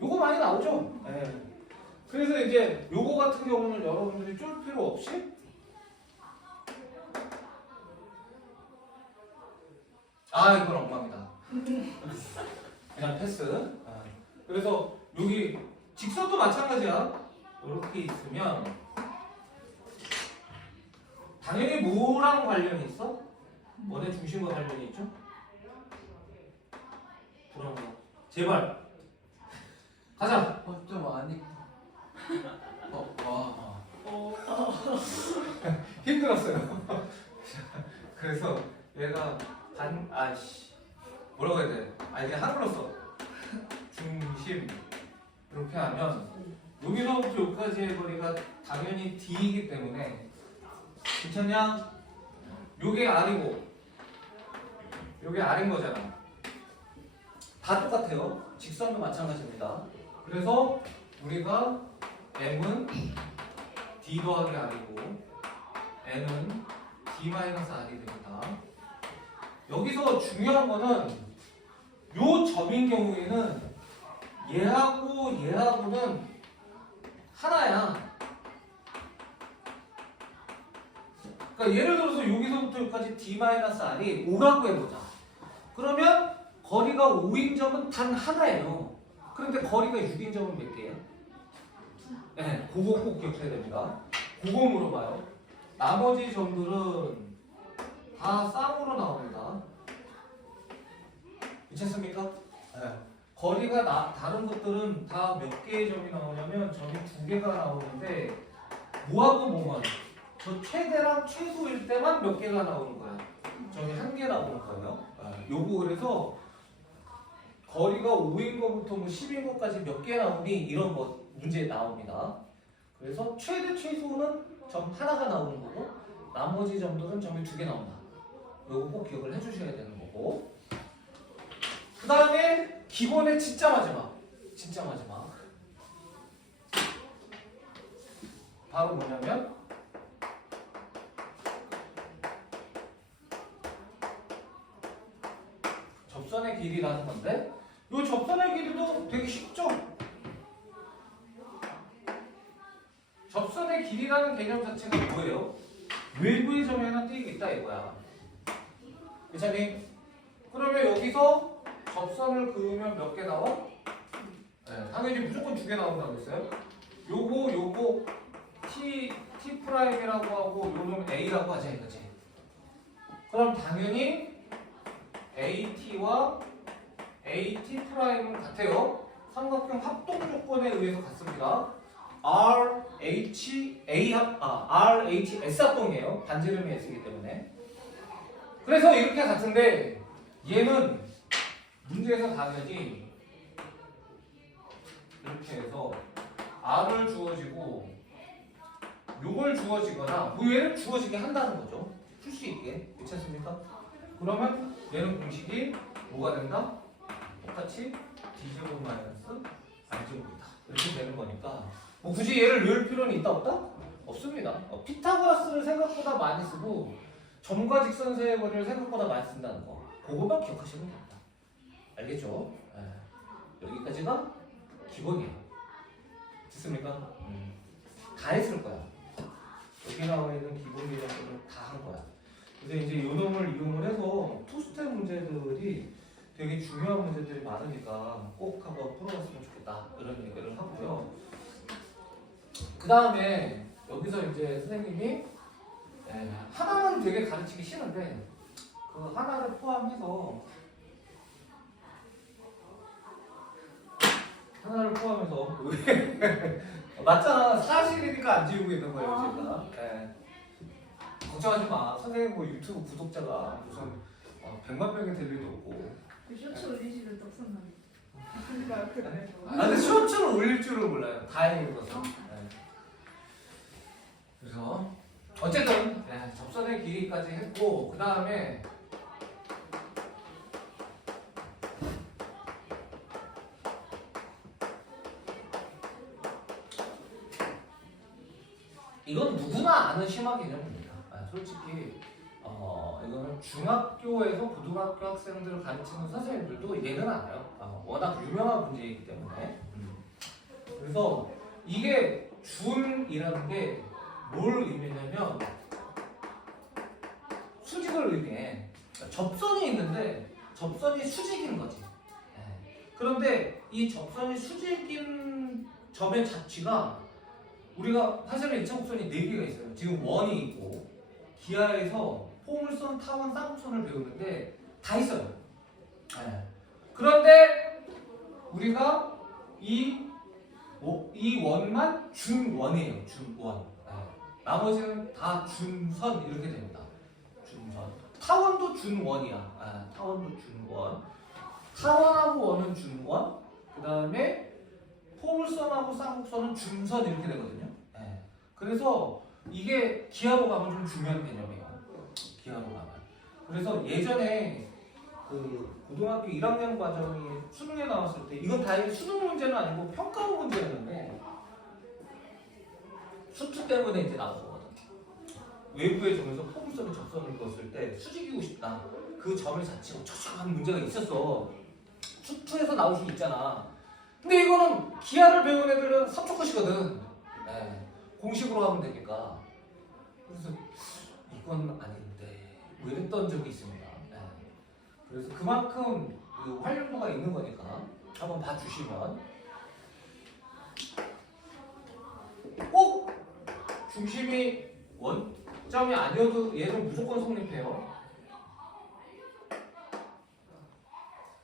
요거 많이 나오죠? 그래서 이제 요거 같은 경우는 여러분들이 쫄 필요 없이 이건 엉망이다. 그냥 패스. 그래서 여기 직선도 마찬가지야. 이렇게 있으면 당연히 뭐랑 관련이 있어? 원의 중심과 관련이 있죠? 그럼 제발 가자. 좀 아니. 와. 힘들었어요. 그래서 얘가 뭐라고 해야 돼? 이게 한글로 써. 중심 이렇게 하면 여기서부터 여기까지의 거리가 당연히 D이기 때문에 괜찮냐? 요게 R이고 요게 R인 거잖아. 다 똑같아요. 직선도 마찬가지입니다. 그래서 우리가 M은 D 더하기 R이고 N은 D 마이너스 R이 됩니다. 여기서 중요한 거는 요 점인 경우에는 얘하고는 하나야. 그러니까 예를 들어서 여기서부터 여기까지 D-R이 5라고 해보자. 그러면 거리가 5인 점은 단 하나예요. 그런데 거리가 6인 점은 몇 개예요? 네, 그거 꼭 기억해야 됩니다. 그거 물어봐요. 나머지 점들은 다 쌍으로 나옵니다. 괜찮습니까? 네. 거리가 다른 것들은 다 몇 개의 점이 나오냐면 점이 2개가 나오는데 뭐하고 뭐만 저 최대랑 최소일 때만 몇 개가 나오는 거야. 점이 1개 나오는 거예요. 네. 요거 그래서 거리가 5인 것부터 뭐 10인 것까지 몇 개 나오니 이런 거 문제에 나옵니다. 그래서 최대 최소는 점 하나가 나오는 거고 나머지 점들은 점이 2개 나온다. 요거 꼭 기억을 해주셔야 되는 거고. 그 다음에 기본의 진짜 마지막 바로 뭐냐면 접선의 길이라는 건데 이 접선의 길이도 되게 쉽죠? 접선의 길이라는 개념 자체가 뭐예요? 외부의 점이 하나 띄겠다 이거야. 괜찮니? 그러면 여기서 접선을 그으면 몇 개 나와? 네, 당연히 무조건 2개 나온다고 했어요. 요거 T 프라임이라고 하고 요놈 A라고 하자 이거지. 그럼 당연히 AT와 AT 프라임은 같아요. 삼각형 합동 조건에 의해서 같습니다. RH S 합동이에요. 반지름이 S이기 때문에. 그래서 이렇게 같은데 얘는 문제에서 당연히 이렇게 해서 R을 주어지고 요걸 주어지거나 뭐 얘를 주어지게 한다는 거죠. 풀 수 있게. 괜찮습니까? 그러면 얘는 공식이 뭐가 된다? 똑같이 D제곱 마이너스 R제곱이다. 이렇게 되는 거니까 뭐 굳이 얘를 외울 필요는 있다 없다? 없습니다. 피타고라스를 생각보다 많이 쓰고 점과 직선사의 거리를 생각보다 많이 쓴다는 거 그거만 기억하시면 됩니다. 알겠죠? 여기까지가 기본이에요. 됐습니까? 다 했을 거야. 여기 나와 있는 기본 개념들을 다 한 거야. 그래서 이제 요 놈을 이용을 해서 투스텝 문제들이 되게 중요한 문제들이 많으니까 꼭 한번 풀어봤으면 좋겠다 이런 얘기를 하고요. 그 다음에 여기서 이제 선생님이 하나는 되게 가르치기 싫은데 그 하나를 포함해서 왜 맞잖아. 사실이니까 안 지우고 있는 거예요 제가. 걱정하지 마. 선생님 뭐 유튜브 구독자가 무슨 100만 명이 될 일도 없고. 쇼츠 올리시는 떡상남. 근데 쇼츠를 올릴 줄은 몰라요. 다행이어서. 그래서 어쨌든 접선의 길이까지 했고 그 다음에 이건 누구나 아는 심화 개념입니다. 솔직히 이거는 중학교에서 고등학교 학생들을 가르치는 선생님들도 얘는 알아요. 워낙 유명한 문제이기 때문에. 그래서 이게 준이라는 게 뭘 의미냐면 수직을 의미해. 접선이 있는데 접선이 수직인 거지. 그런데 이 접선이 수직인 점의 자취가 우리가 사실은 이차곡선이 4개가 있어요. 지금 원이 있고 기하에서 포물선, 타원, 쌍곡선을 배우는데 다 있어요. 그런데 우리가 이 원만 준원이에요. 준원. 나머지는 다 준선 이렇게 됩니다. 준선. 타원도 준원이야. 타원도 준원. 타원하고 원은 준원. 그 다음에 포물선하고 쌍곡선은 준선 이렇게 되거든요. 그래서 이게 기하로 가면 좀 중요한 개념이에요. 기하로 가면. 그래서 예전에 그 고등학교 1학년 과정이 수능에 나왔을 때 이건 다행히 수능 문제는 아니고 평가원 문제였는데 수투 때문에 이제 나온 거거든. 외부의 점에서 포물선이 접선을 그었을 때 수직이고 싶다. 그 점의 자체가 초조한 문제가 있었어. 수투에서 나올 수 있잖아. 근데 이거는 기하를 배운 애들은 3초 컷이거든. 공식으로 하면 되니까. 그래서 이건 아닌데 뭐 이랬던 적이 있습니다. 네. 그래서 그만큼 그 활용도가 있는 거니까 한번 봐주시면 꼭 중심이 원점이 아니어도 얘는 무조건 성립해요.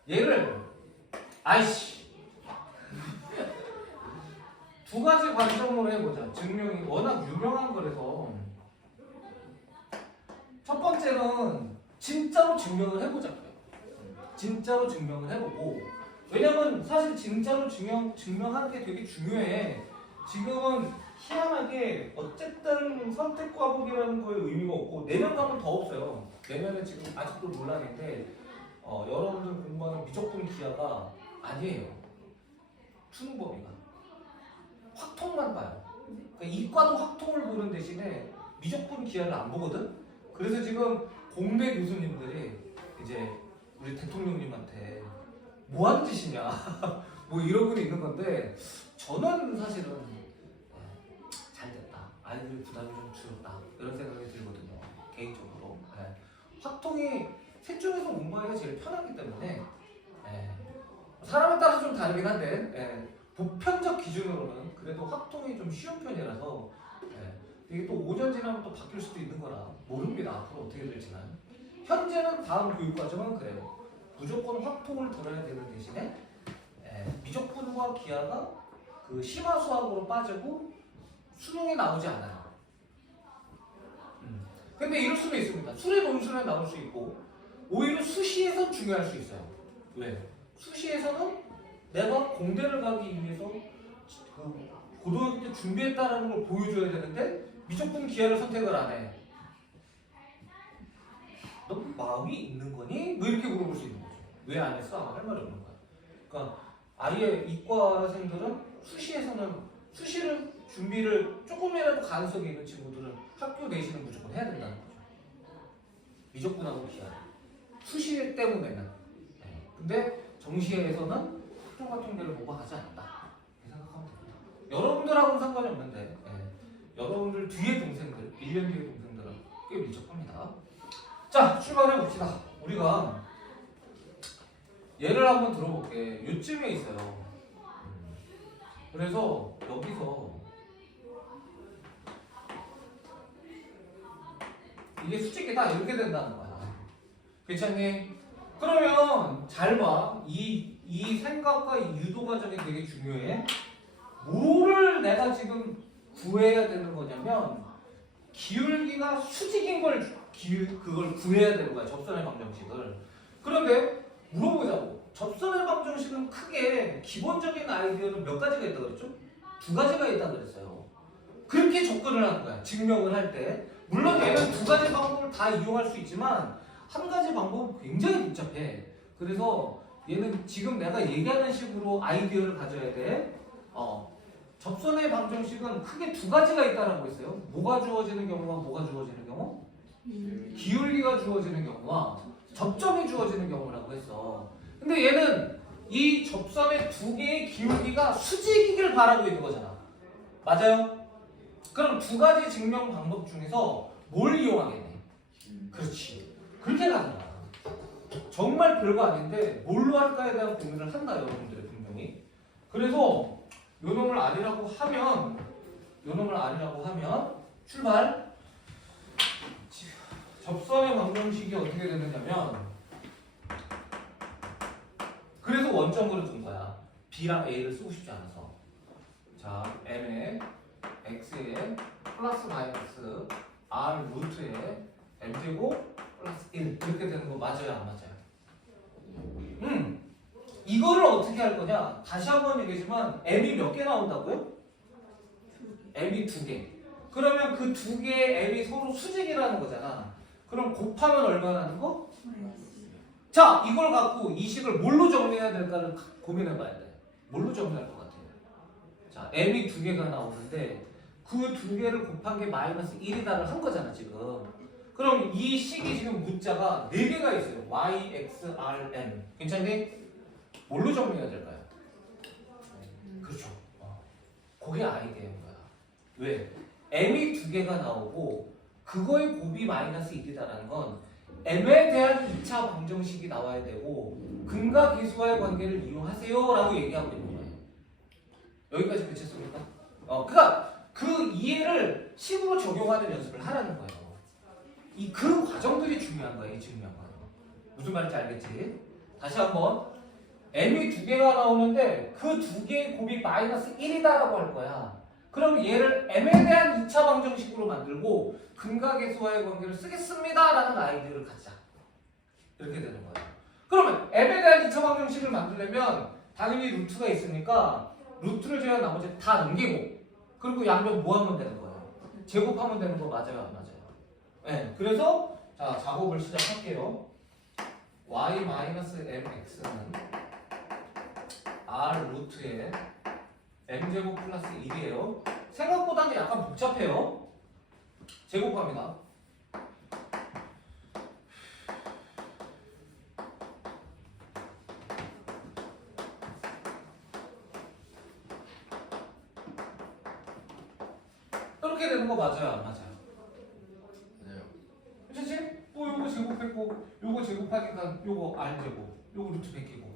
얘를 아이씨 두 가지 관점으로 해보자. 증명이 워낙 유명한 거라서 첫 번째는 진짜로 증명을 해보자고요. 진짜로 증명을 해보고, 왜냐면 사실 진짜로 증명하는 게 되게 중요해. 지금은 희한하게 어쨌든 선택과목이라는 거에 의미가 없고 내년 가면 더 없어요. 내년에 지금 아직도 논란인데 여러분들 공부하는 미적분 기하가 아니에요. 수능 범위가 확통만 봐요. 그러니까 이과도 확통을 보는 대신에 미적분 기하를 안 보거든. 그래서 지금 공대 교수님들이 이제 우리 대통령님한테 뭐 하는 짓이냐 뭐 이러고 있는 건데, 저는 사실은 잘 됐다, 아이들 부담이 좀 줄었다 이런 생각이 들거든요, 개인적으로. 확통이 셋 중에서 공부하기가 제일 편하기 때문에 사람에 따라서 좀 다르긴 한데 보편적 기준으로는 그래도 확통이 좀 쉬운 편이라서 이게 또 5년 지나면 또 바뀔 수도 있는 거라 모릅니다. 앞으로 어떻게 될지는. 현재는 다음 교육과정은 그래요. 무조건 확통을 들어야 되는 대신에 미적분과 기하가 그 심화수학으로 빠지고 수능에 나오지 않아요. 근데 이럴 수도 있습니다. 수리 논술에 나올 수 있고 오히려 수시에선 중요할 수 있어요. 왜? 수시에서는 내가 공대를 가기 위해서 그 고등학교 때 준비했다라는 걸 보여줘야 되는데 미적분 기하를 선택을 안 해. 너 마음이 있는 거니? 뭐 이렇게 물어볼 수 있는 거죠. 왜 안 했어? 아마 할 말이 없는 거야. 그러니까 아예 이과생들은 수시에서는 수시를 준비를 조금이라도 가능성이 있는 친구들은 학교 내신은 무조건 해야 된다는 거죠. 미적분하고 기하. 수시 때문에는. 근데 정시에서는 특정과 통계를 보고 하지 않는다. 이렇게 생각하면 됩니다. 여러분들하고는 상관이 없는데 여러분들 뒤에 동생들, 1년 뒤에 동생들은 꽤 밀접합니다. 자, 출발해 봅시다. 우리가 예를 한번 들어볼게. 요쯤에 있어요. 그래서 여기서 이게 수직이다 이렇게 된다는 거야. 괜찮니? 그러면 잘 봐. 이 생각과 이 유도 과정이 되게 중요해. 뭐를 내가 지금 구해야 되는 거냐면 기울기가 수직인 걸 그걸 구해야 되는 거야. 접선의 방정식을. 그런데 물어보자고. 접선의 방정식은 크게 기본적인 아이디어는 몇 가지가 있다고 그랬죠? 두 가지가 있다고 그랬어요. 그렇게 접근을 하는 거야. 증명을 할 때. 물론 얘는 두 가지 방법을 다 이용할 수 있지만 한 가지 방법은 굉장히 복잡해. 그래서 얘는 지금 내가 얘기하는 식으로 아이디어를 가져야 돼. 접선의 방정식은 크게 두 가지가 있다라고 했어요. 뭐가 주어지는 경우와 뭐가 주어지는 경우? 기울기가 주어지는 경우와 접점이 주어지는 경우라고 했어. 근데 얘는 이 접선의 두 개의 기울기가 수직이길 바라고 있는 거잖아. 맞아요? 그럼 두 가지 증명 방법 중에서 뭘 이용하겠니? 그렇지. 그렇게 가는 거야. 정말 별거 아닌데 뭘로 할까에 대한 고민을 한다, 여러분들이 분명히. 그래서 요놈을 아니라고 하면 출발. 접선의 방정식이 어떻게 되느냐면, 그래서 원점으로 둔 거야. B랑 A를 쓰고 싶지 않아서. 자, M에 X에 플러스 마이너스 R 루트에 M제곱 플러스 1 이렇게 되는 거 맞아요? 안 맞아요? 이거를 어떻게 할 거냐? 다시 한번 얘기하지만 M이 몇 개 나온다고요? M이 2개. 그러면 그 두 개의 M이 서로 수직이라는 거잖아. 그럼 곱하면 얼마 나는 거? 자, 이걸 갖고 이 식을 뭘로 정리해야 될까를 고민해 봐야 돼. 뭘로 정리할 것 같아요? 자, M이 2개가 나오는데 그 두 개를 곱한 게 마이너스 1이다를 한 거잖아, 지금. 그럼 이 식이 지금 문자가 4개가 있어요. Y, X, R, M. 괜찮니? 뭘로 정리해야 될까요? 그렇죠. 그게 아이디어인 거야. 왜? M이 2개가 나오고 그거의 곱이 마이너스 1이다라는 건 m에 대한 2차 방정식이 나와야 되고 근과 계수와의 관계를 이용하세요라고 얘기하고 있는 거예요. 여기까지 그쳤습니까? 그러니까 그 이해를 식으로 적용하는 연습을 하라는 거예요. 이 그 과정들이 중요한 거예요. 이 중요한 거. 무슨 말인지 알겠지? 다시 한번 m이 두 개가 나오는데 그 두 개의 곱이 마이너스 1이다라고 할 거야. 그럼 얘를 m에 대한 2차 방정식으로 만들고 근과 계수와의 관계를 쓰겠습니다라는 아이디어를 갖자. 이렇게 되는 거예요. 그러면 m에 대한 2차 방정식을 만들려면 당연히 루트가 있으니까 루트를 제외한 나머지 다 넘기고 그리고 양변 뭐 하면 되는 거예요? 제곱하면 되는 거 맞아요? 안 맞아요? 네. 그래서 자 작업을 시작할게요. y-mx는 r 루트에 m제곱 플러스 1이에요. 생각보다는 약간 복잡해요. 제곱합니다. 이렇게 되는 거 맞아요? 안 맞아요? 맞아요. 그치? 또 요거 제곱했고 요거 제곱하니까 요거 r제곱 요거 루트 베끼고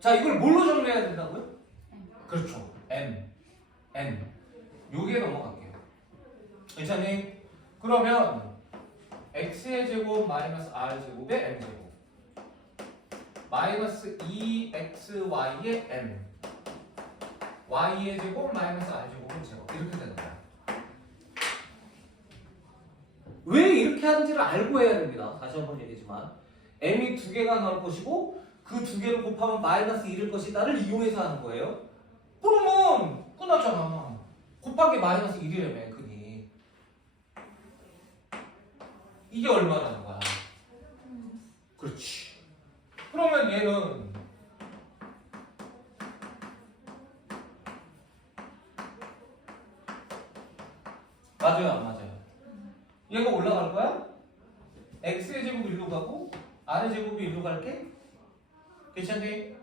자 이걸 뭘로 정리해야 된다고요? 그렇죠. m 요게 넘어갈게요. 괜찮니? 그러면 x의 제곱 마이너스 r제곱의 m제곱 마이너스 2xy의 m y의 제곱 마이너스 r제곱은 제곱 이렇게 되는 거야. 왜 이렇게 하는지를 알고 해야 됩니다. 다시 한번 얘기지만 m이 두 개가 나올 것이고 그 두 개를 곱하면 마이너스 1일 것이다를 이용해서 하는 거예요. 그러면 끝났잖아. 곱하기 마이너스 1이라며 그니 이게 얼마라는 거야. 그렇지. 그러면 얘는 맞아요 안 맞아요? 얘가 올라갈 거야? x의 제곱 1로 가고 r의 제곱이 1로 갈게? 괜찮니?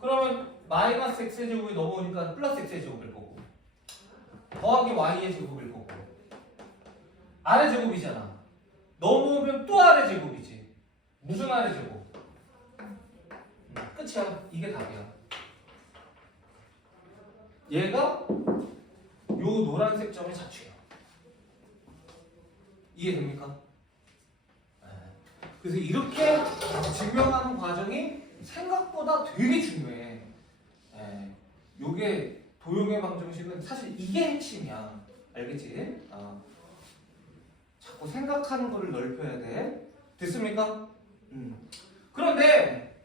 그러면 마이너스 x의 제곱이 넘어오니까 플러스 x의 제곱일 거고 더하기 y의 제곱일 거고 r의 제곱이잖아. 넘어오면 또 r의 제곱이지. 무슨 r의 제곱? 끝이야. 이게 답이야. 얘가 요 노란색 점의 자취야. 이해됩니까? 그래서 이렇게 증명하는 과정이 생각보다 되게 중요해. 요게 도형의 방정식은 사실 이게 핵심이야. 알겠지? 자꾸 생각하는 거를 넓혀야 돼. 됐습니까? 그런데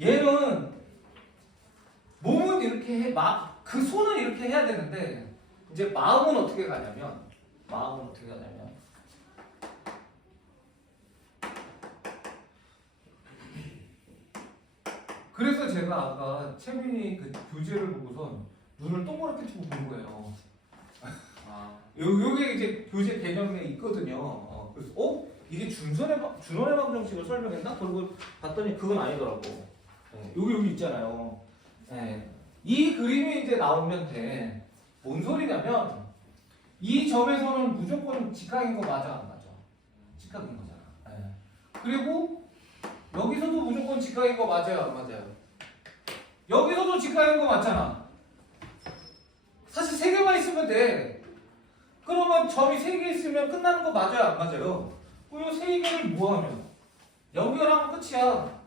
얘는 몸은 이렇게 해, 그 손은 이렇게 해야 되는데 이제 마음은 어떻게 가냐면 그래서 제가 아까 채민이 그 교재를 보고선 눈을 동그랗게 뜨고 본 거예요. 요게 이제 교재 개념에 있거든요. 그래서 이게 준원의 방정식을 설명했나? 그러고 봤더니 그건 아니더라고. 여기 있잖아요. 이 그림이 이제 나오면 돼. 뭔 소리냐면 이 점에서는 무조건 직각인 거 맞아 안 맞아? 직각인 거잖아. 그리고 여기서도 무조건 직각인 거 맞아요 안 맞아요? 여기서도 직각인 거 맞잖아. 사실 세 개만 있으면 돼. 그러면 점이 세 개 있으면 끝나는 거 맞아요 안 맞아요? 그럼 세 개를 뭐하면 연결하면 끝이야.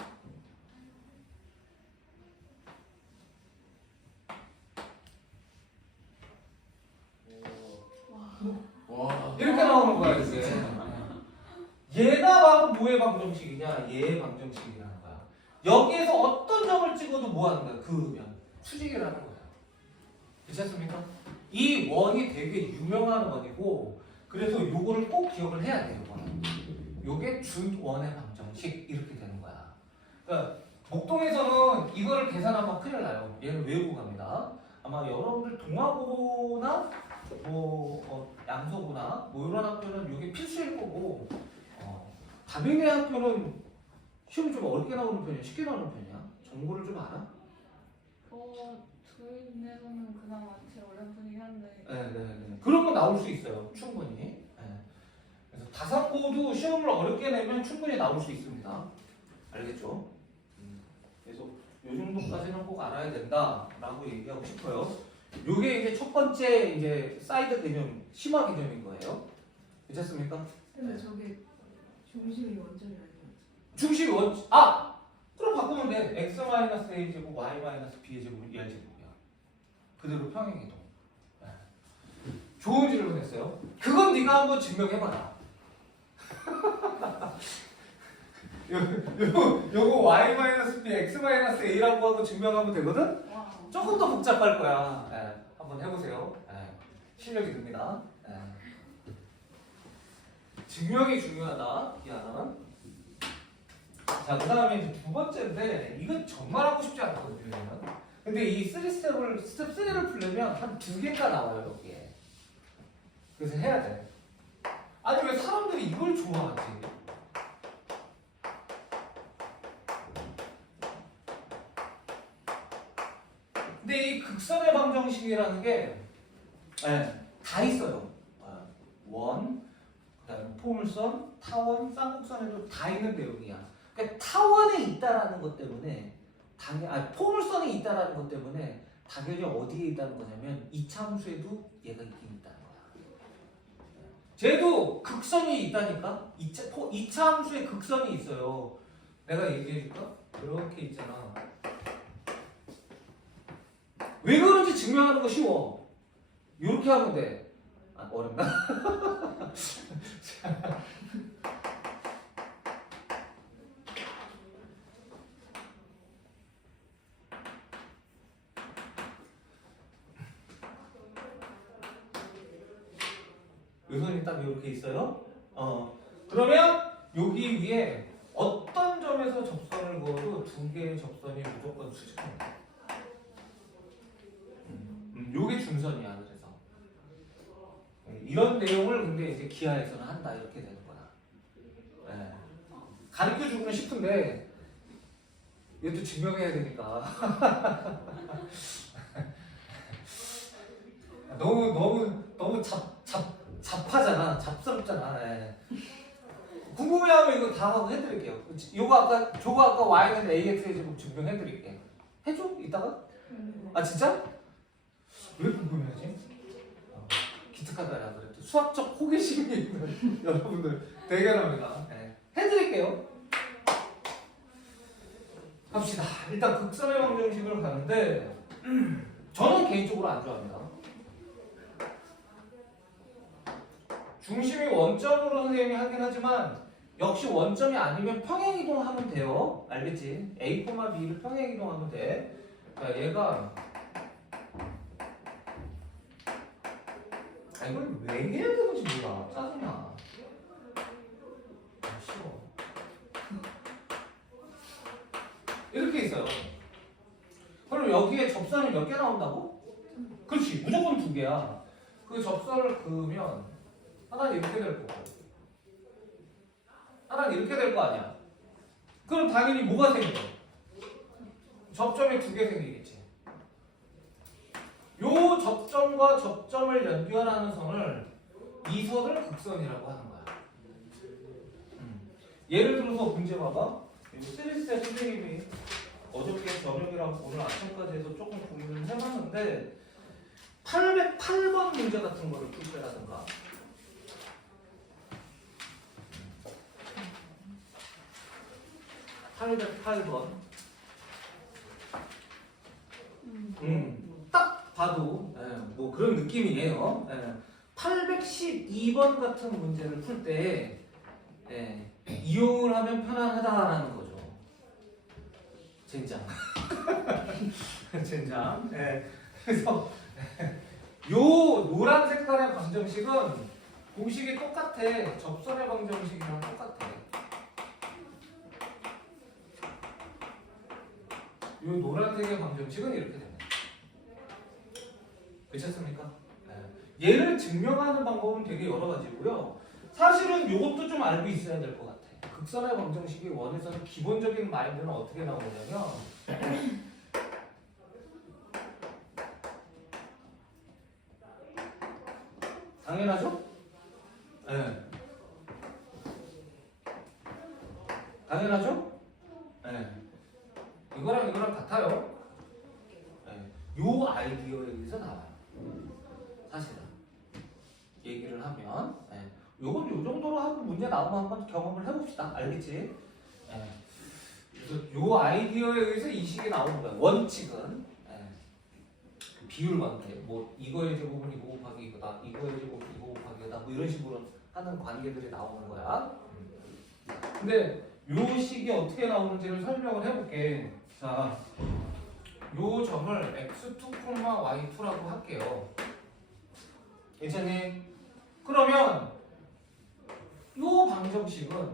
와. 이렇게 나오는 거야 이게. 얘가 바로 뭐의 방정식이냐? 얘의 방정식이라는 거야. 여기에서 어떤 점을 찍어도 뭐 하는 거야? 그으면 수직이라는 거야. 괜찮습니까? 이 원이 되게 유명한 원이고 그래서 요거를 꼭 기억을 해야 돼요. 요게 준원의 방정식 이렇게 되는 거야. 그러니까 목동에서는 이거를 계산하면 큰일 나요. 얘는 외우고 갑니다. 아마 여러분들 동아고나 양서고나 이런 학교는 이게 필수일 거고 다빈의 학교는 시험이 좀 어렵게 나오는 편이야? 쉽게 나오는 편이야? 정보를 좀 알아? 저희 내에서는 그나마 제일 어려운 편이긴 한데 네. 그런 거 나올 수 있어요. 충분히. 가상고도 시험을 어렵게 내면 충분히 나올 수 있습니다. 알겠죠? 그래서 이 정도까지는 꼭 알아야 된다라고 얘기하고 싶어요. 요게 이제 첫 번째 이제 사이드 개념, 심화 개념인 거예요. 괜찮습니까? 근데 저게 중심이 원점이 아니에요. 중심이 그럼 바꾸면 돼. x 마이너스 a 제곱 y 마이너스 b의 제곱 2r 제곱이야. 그대로 평행이동. 좋은 질문했어요. 그건 네가 한번 증명해봐라. 요거 y 마이너스 b x 마이너스 a라고 하고 증명하면 되거든. 와. 조금 더 복잡할 거야. 한번 해보세요. 실력이 듭니다. 증명이 중요하다. 미안한. 자, 그 다음에 이제 두 번째인데 이건 정말 하고 싶지 않거든요. 근데 이 스텝 3를 풀려면 한 두 개가 나와요, 여기에. 그래서 해야 돼. 아니 왜 사람들이 이걸 좋아하지? 근데 이 극선의 방정식이라는 게 다 있어요. 원, 그다음에 포물선, 타원, 쌍곡선에도 다 있는 내용이야. 그러니까 타원에 있다라는 것 때문에 포물선에 있다라는 것 때문에 당연히 어디에 있다는 거냐면 이차함수에도 얘가 있긴 있다는 거야. 쟤도 극선이 있다니까. 이차함수에 극선이 있어요. 내가 얘기해줄까? 이렇게 있잖아. 왜 그런지 증명하는 거 쉬워. 이렇게 하면 돼. 어렵나? 요선이 딱 이렇게 있어요. 그러면 여기 위에 어떤 점에서 접선을 그어도 두 개의 접선이 무조건 수직합니다. 요게 중선이야. 그래서 이런 내용을 근데 이제 기하에서는 한다 이렇게 되는 거야. 가르쳐 주고는 싶은데 이것도 증명해야 되니까 너무 잡하잖아, 잡스럽잖아. 궁금해하면 이거 다 하고 해드릴게요. 저거 아까 y는 ax의 제곱 증명해드릴게. 해줘 이따가? 진짜? 왜 궁금해하지? 기특하다 그랬죠. 수학적 호기심이 있는 여러분들 대견합니다. 해드릴게요. 갑시다. 일단 극선의 방정식을 가는데 저는 개인적으로 안 좋아합니다. 중심이 원점으로 선생님이 하긴 하지만 역시 원점이 아니면 평행이동하면 돼요. 알겠지? A, B를 평행이동하면 돼. 자, 얘가 이걸 왜 해야 되는지 몰라. 짜증나. 싫어. 이렇게 있어요. 그럼 여기에 접선이 몇 개 나온다고? 그렇지. 무조건 두 개야. 그 접선을 그으면 하나는 이렇게 될 거고 하나는 이렇게 될 거 아니야. 그럼 당연히 뭐가 생겨? 접점이 두 개 생기겠지. 요 접점과 접점을 연결하는 선을 이 선을 극선이라고 하는 거야. 예를 들어서 문제 봐봐. 스트레스의 선생님이 어저께 저녁이랑 오늘 아침까지 해서 조금 고민을 해봤는데 808번 문제 같은 거를 풀 때라든가 808번 딱 봐도 뭐 그런 느낌이에요. 812번 같은 문제를 풀 때 이용을 하면 편안하다라는 거죠. 젠장. 젠장. 그래서 요 노란 색깔의 방정식은 공식이 똑같아. 접선의 방정식이랑 똑같아. 요 노란색의 방정식은 이렇게 됩니다. 괜찮습니까? 얘를 증명하는 방법은 되게 여러 가지고요. 사실은 이것도 좀 알고 있어야 될 것 같아. 극선의 방정식이 원에서는 기본적인 마인드는 어떻게 나오냐면 당연하죠? 당연하죠? 네. 이거랑 같아요. 네. 요 아이디어에 의해서 나와요. 사실은 얘기를 하면 네. 요건 요 정도로 하고 문제 나오면 한번 경험을 해봅시다. 알겠지? 네. 그래서 요 아이디어에 의해서 이 식이 나오는 거야. 원칙은 그 비율 관계. 뭐 이거의 제곱은 이거 곱하기 이거다. 이거의 제곱은 이거 곱하기 이거다. 뭐 이런 식으로 하는 관계들이 나오는 거야. 근데 요 식이 어떻게 나오는지를 설명을 해볼게. 자, 요 점을 x2, y2라고 할게요. 괜찮니? 그러면 요 방정식은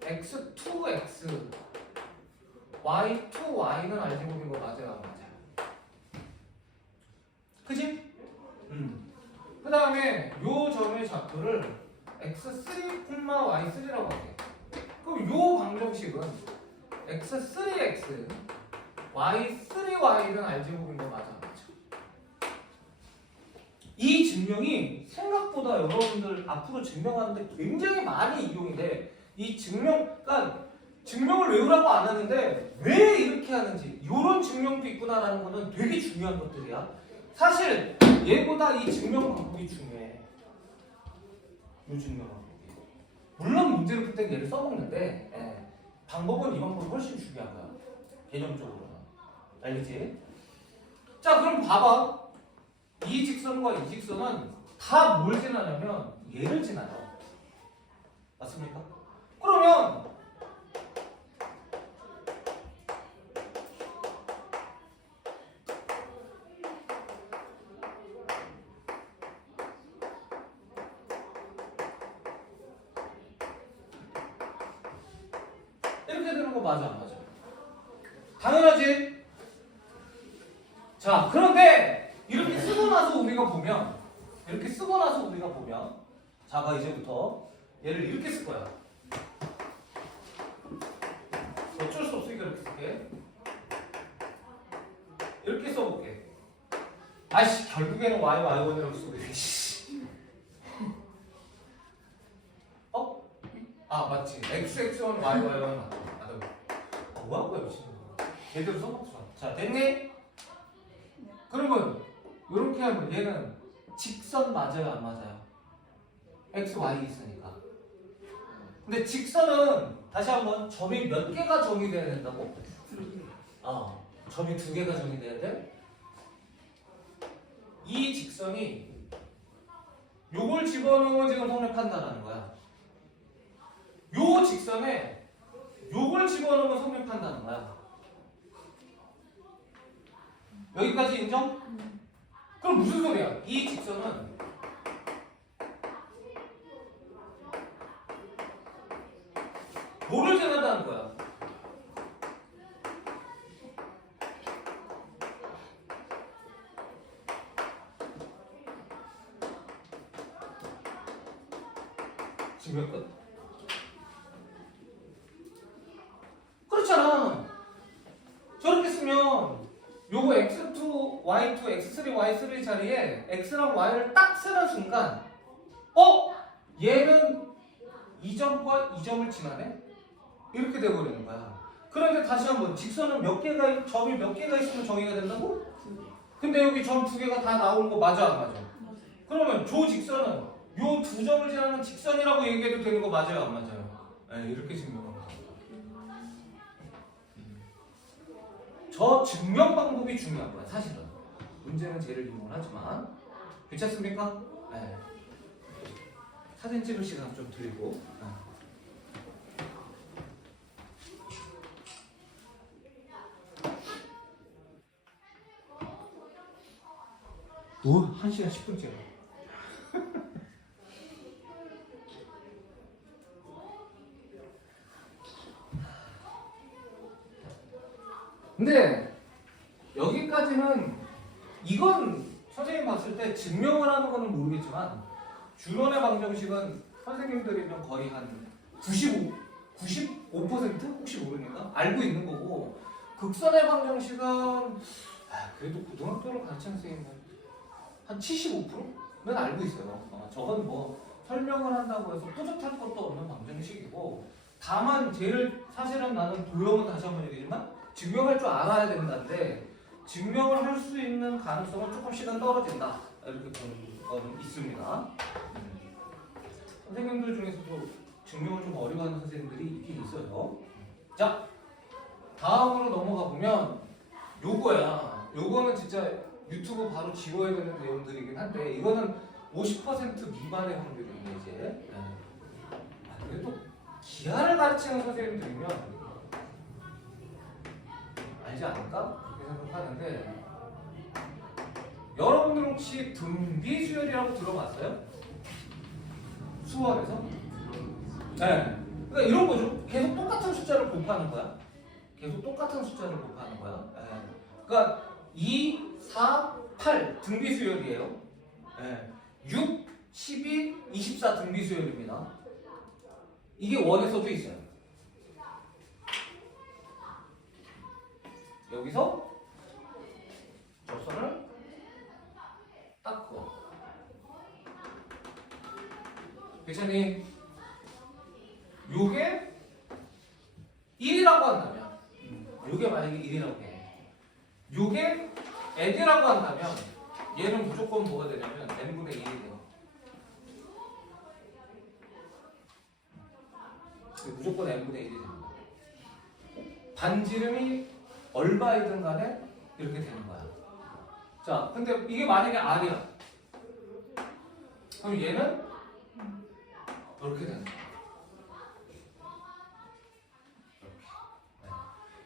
x2x, y2y는 알제곱인 거 맞아요, 안 맞아요? 그지? 그 다음에 요 점의 좌표를 x3, y3라고 할게. 그럼 요 방정식은 x3x, y3y는 알제곱인 거 맞아, 안 맞아? 이 증명이 생각보다 여러분들 앞으로 증명하는데 굉장히 많이 이용이 돼. 이 그러니까 증명을 외우라고 안 하는데 왜 이렇게 하는지 이런 증명도 있구나라는 거는 되게 중요한 것들이야. 사실 얘보다 이 증명 방법이 중요해. 이 증명 방법이. 물론 문제를 풀 때 얘를 써먹는데 방법은 이 방법이 훨씬 중요한 거야. 개념적으로는. 알겠지? 자, 그럼 봐봐. 이 직선과 이 직선은 다 뭘 지나냐면 얘를 지나요. 맞습니까? 그러면 이렇게 되는 거 맞아, 안 맞아? 당연하지? 자, 그런데 이렇게 쓰고 나서 우리가 보면 자, 봐, 이제부터 얘를 이렇게 쓸 거야. 어쩔 수 없으니까 이렇게 쓸게. 이렇게 써볼게. 아이씨, 결국에는 y1이라고 쓰고 있네. 어? 아, 맞지. xx1, y1 맞다. 뭐 한 거야, 미친. 제대로 써먹자. 자, 됐니? 그러면 이렇게 하면 얘는 직선 맞아요, 안 맞아요? x, y 있으니까. 근데 직선은 다시 한번 점이 몇 개가 정의돼야 된다고? 점이 2개가 정의돼야 돼? 이 직선이 요걸 집어넣으면 지금 성립한다라는 거야. 요 직선에 요걸 집어넣으면 성립한다는 거야. 여기까지 인정? 그럼 무슨 소리야? 이 직선은 뭐를 지나다는 거야? 지금 몇 건? 그렇잖아. 저렇게 쓰면 요거 x2, y2, x3, y3 자리에 x랑 y를 딱 쓰는 순간 얘는 이 점과 이 점을 지나네? 이렇게 돼버리는 거야. 그런데 다시 한번 직선은 점이 몇 개가 있으면 정의가 된다고? 근데 여기 점 2개가 다 나오는 거 맞아, 안 맞아? 그러면 조 직선은 요 2점을 지나는 직선이라고 얘기해도 되는 거 맞아요, 안 맞아요? 네, 이렇게 증명하는 거야. 저 증명 방법이 중요한 거야, 사실은. 문제는 쟤를 이용하지만. 괜찮습니까? 네. 사진 찍을 시간 좀 드리고. 오, 1시간 10분째. 근데 여기까지는 이건 선생님 봤을 때 증명을 하는 거는 모르겠지만 준원의 방정식은 선생님들이면 거의 한 95% 혹시 모르니까 알고 있는 거고 극선의 방정식은 그래도 고등학교를 가르치는 선생님은 한 75%는 알고 있어요. 저건 뭐 설명을 한다고 해서 뿌듯할 것도 없는 방정식이고 다만 쟤를 사실은 나는 도형은 다시 한번 얘기지만 증명할 줄 알아야 된다는데 증명을 할 수 있는 가능성은 조금씩은 떨어진다 이렇게 보는 거는 있습니다. 선생님들 중에서도 증명을 좀 어려워하는 선생님들이 있긴 있어요. 자, 다음으로 넘어가 보면 요거야. 요거는 진짜 유튜브 바로 지워야 되는 내용들이긴 한데 이거는 50% 미만의 확률인데 이제 그래도 기하를 가르치는 선생님들이면 알지 않을까? 그렇게 생각하는데 여러분들 혹시 등비수열이라고 들어봤어요? 수원에서? 네. 그러니까 이런 거죠. 계속 똑같은 숫자를 곱하는 거야. 계속 똑같은 숫자를 곱하는 거야. 네. 그러니까 2, 4, 8 등비수열이에요. 네. 6, 12, 24 등비수열입니다. 이게 원에서도 있어요. 여기서 접선을 딱 그어. 괜찮니? 요게 1이라고 한다면 요게 만약에 1이라고 해. 요게 n이라고 한다면 얘는 무조건 뭐가 되냐면 n분의 1이 돼요. 무조건 n분의 1이 됩니다. 반지름이 얼마이든 간에 이렇게 되는 거야. 자, 근데 이게 만약에 r이야. 그럼 얘는 이렇게 되는 거야.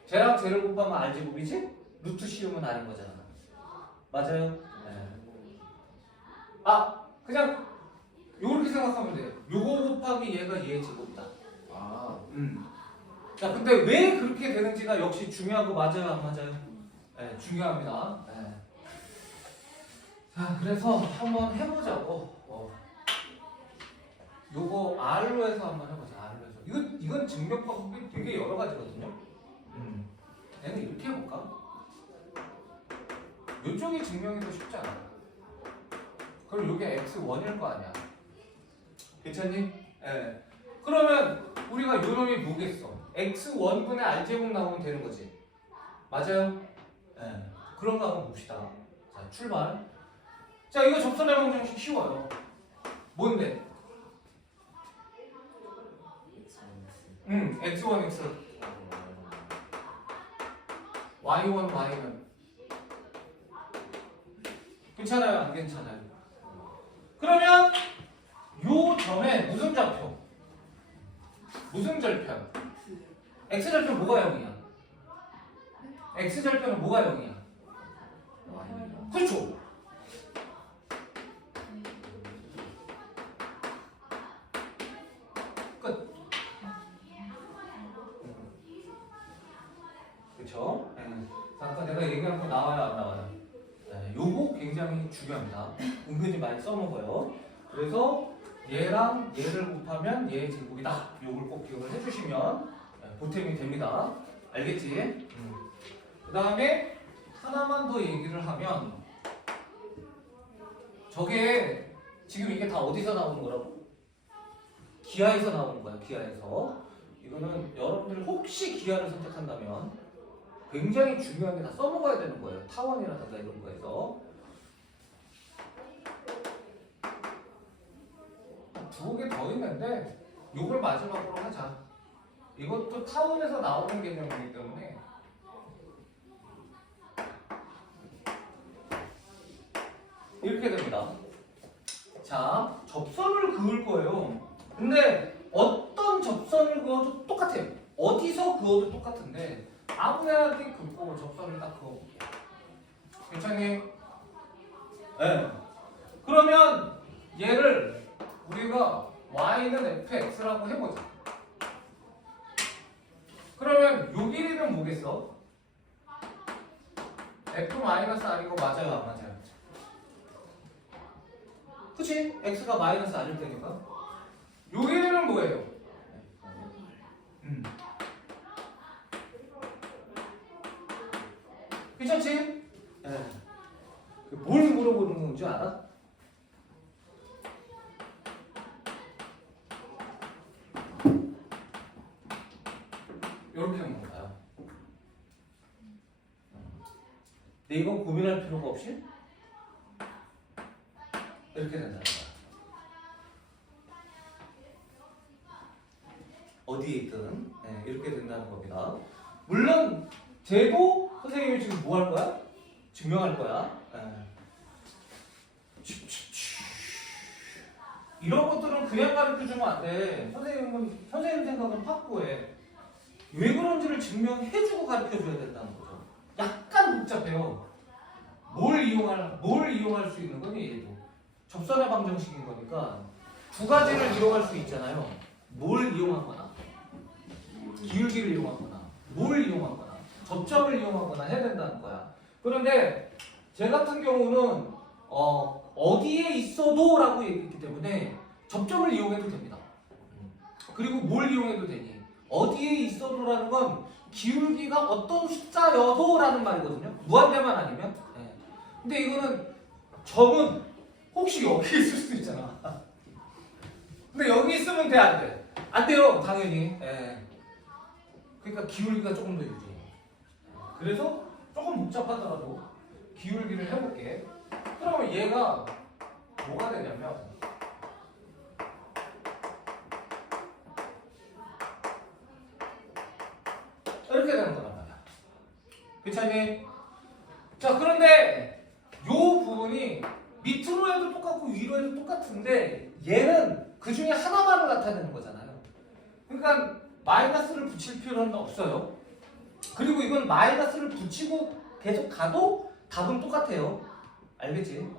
쟤랑 쟤를 곱하면 r 제곱이지? 루트 씌우면 r인 거잖아. 맞아요? 네. 아, 그냥 요렇게 생각하면 돼요. 요거 곱하기 얘가 얘의 제곱이다. 아, 자, 근데 왜 그렇게 되는지가 역시 중요하고 맞아요, 안 맞아요? 네, 중요합니다. 네. 자, 그래서 한번 해보자고. 요거 R로 해서 한번 해보자. R로 해서. 이건 증명 방법이 되게 여러 가지거든요. 얘는 이렇게 해볼까? 이쪽이 증명이 더 쉽지 않아. 그럼 요게 x1일 거 아니야. 괜찮니? 예. 그러면 우리가 요 놈이 뭐겠어? x1분의 r제곱 나오면 되는 거지. 맞아요? 예. 그런 거 한번 봅시다. 자, 출발. 자, 이거 접선의 방정식 쉬워요. 뭔데? x1, x. y1, y는 괜찮아요? 안 괜찮아요? 그러면 요 점에 무슨 좌표? 무슨 절편? x절편 뭐가 0이야? x절편은 뭐가 0이야? 그렇죠? 끝. 그렇죠? 아까 내가 얘기한 거 나와요, 안 나와요? 네, 요거 굉장히 중요합니다. 은근히 많이 써먹어요. 그래서 얘랑 얘를 곱하면 얘의 제곱이다. 요걸 꼭 기억을 해주시면 보탬이 됩니다. 알겠지? 그 다음에 하나만 더 얘기를 하면 저게 지금 이게 다 어디서 나오는 거라고? 기하에서 나오는 거야. 기하에서. 이거는 여러분들이 혹시 기하를 선택한다면 굉장히 중요하게 다 써먹어야 되는 거예요. 타원이라든가 이런 거에서. 두 개 더 있는데 요걸 마지막으로 하자. 이것도 타원에서 나오는 개념이기 때문에 이렇게 됩니다. 자, 접선을 그을 거예요. 근데 어떤 접선을 그어도 똑같아요. 어디서 그어도 똑같은데 아무데나 긋고 접선을 딱 그어볼게요. 괜찮니? 네. 그러면 얘를 우리가 y는 fx라고 해보자. 그러면 요 길이는 뭐겠어? f-r이고 맞아요, 안 맞아요? 그치? x가 마이너스 r일 테니까. 요 길이는 뭐예요? 괜찮지? 네. 뭘 물어보는 건지 알아? 근데 이건 고민할 필요가 없이 이렇게 된다는 거야. 어디에 있든 이렇게 된다는 겁니다. 물론 쟤도 선생님이 지금 뭐 할 거야? 증명할 거야. 이런 것들은 그냥 가르쳐주면 안 돼. 선생님 생각은 확고해. 왜 그런지를 증명해주고 가르쳐줘야 된다는 거죠. 약간 복잡해요. 뭘 이용할 수 있는 거니 얘도. 접선의 방정식인 거니까 두 가지를 이용할 수 있잖아요. 뭘 이용하거나, 기울기를 이용하거나, 뭘 이용하거나, 접점을 이용하거나 해야 된다는 거야. 그런데 제 같은 경우는 어디에 있어도 라고 얘기했기 때문에 접점을 이용해도 됩니다. 그리고 뭘 이용해도 되니? 어디에 있어도라는 건 기울기가 어떤 숫자여도 라는 말이거든요. 무한대만 아니면. 근데 이거는 점은 혹시 여기 있을 수도 있잖아. 근데 여기 있으면 돼, 안 돼? 안 돼요, 당연히. 그러니까 기울기가 조금 더 유리해. 그래서 조금 복잡하더라도 기울기를 해볼게. 그러면 얘가 뭐가 되냐면 이렇게 되는 거란 말이야. 괜찮니? 자, 그런데 요 부분이 밑으로 해도 똑같고 위로 해도 똑같은데 얘는 그 중에 하나만을 나타내는 거잖아요. 그러니까 마이너스를 붙일 필요는 없어요. 그리고 이건 마이너스를 붙이고 계속 가도 답은 똑같아요. 알겠지?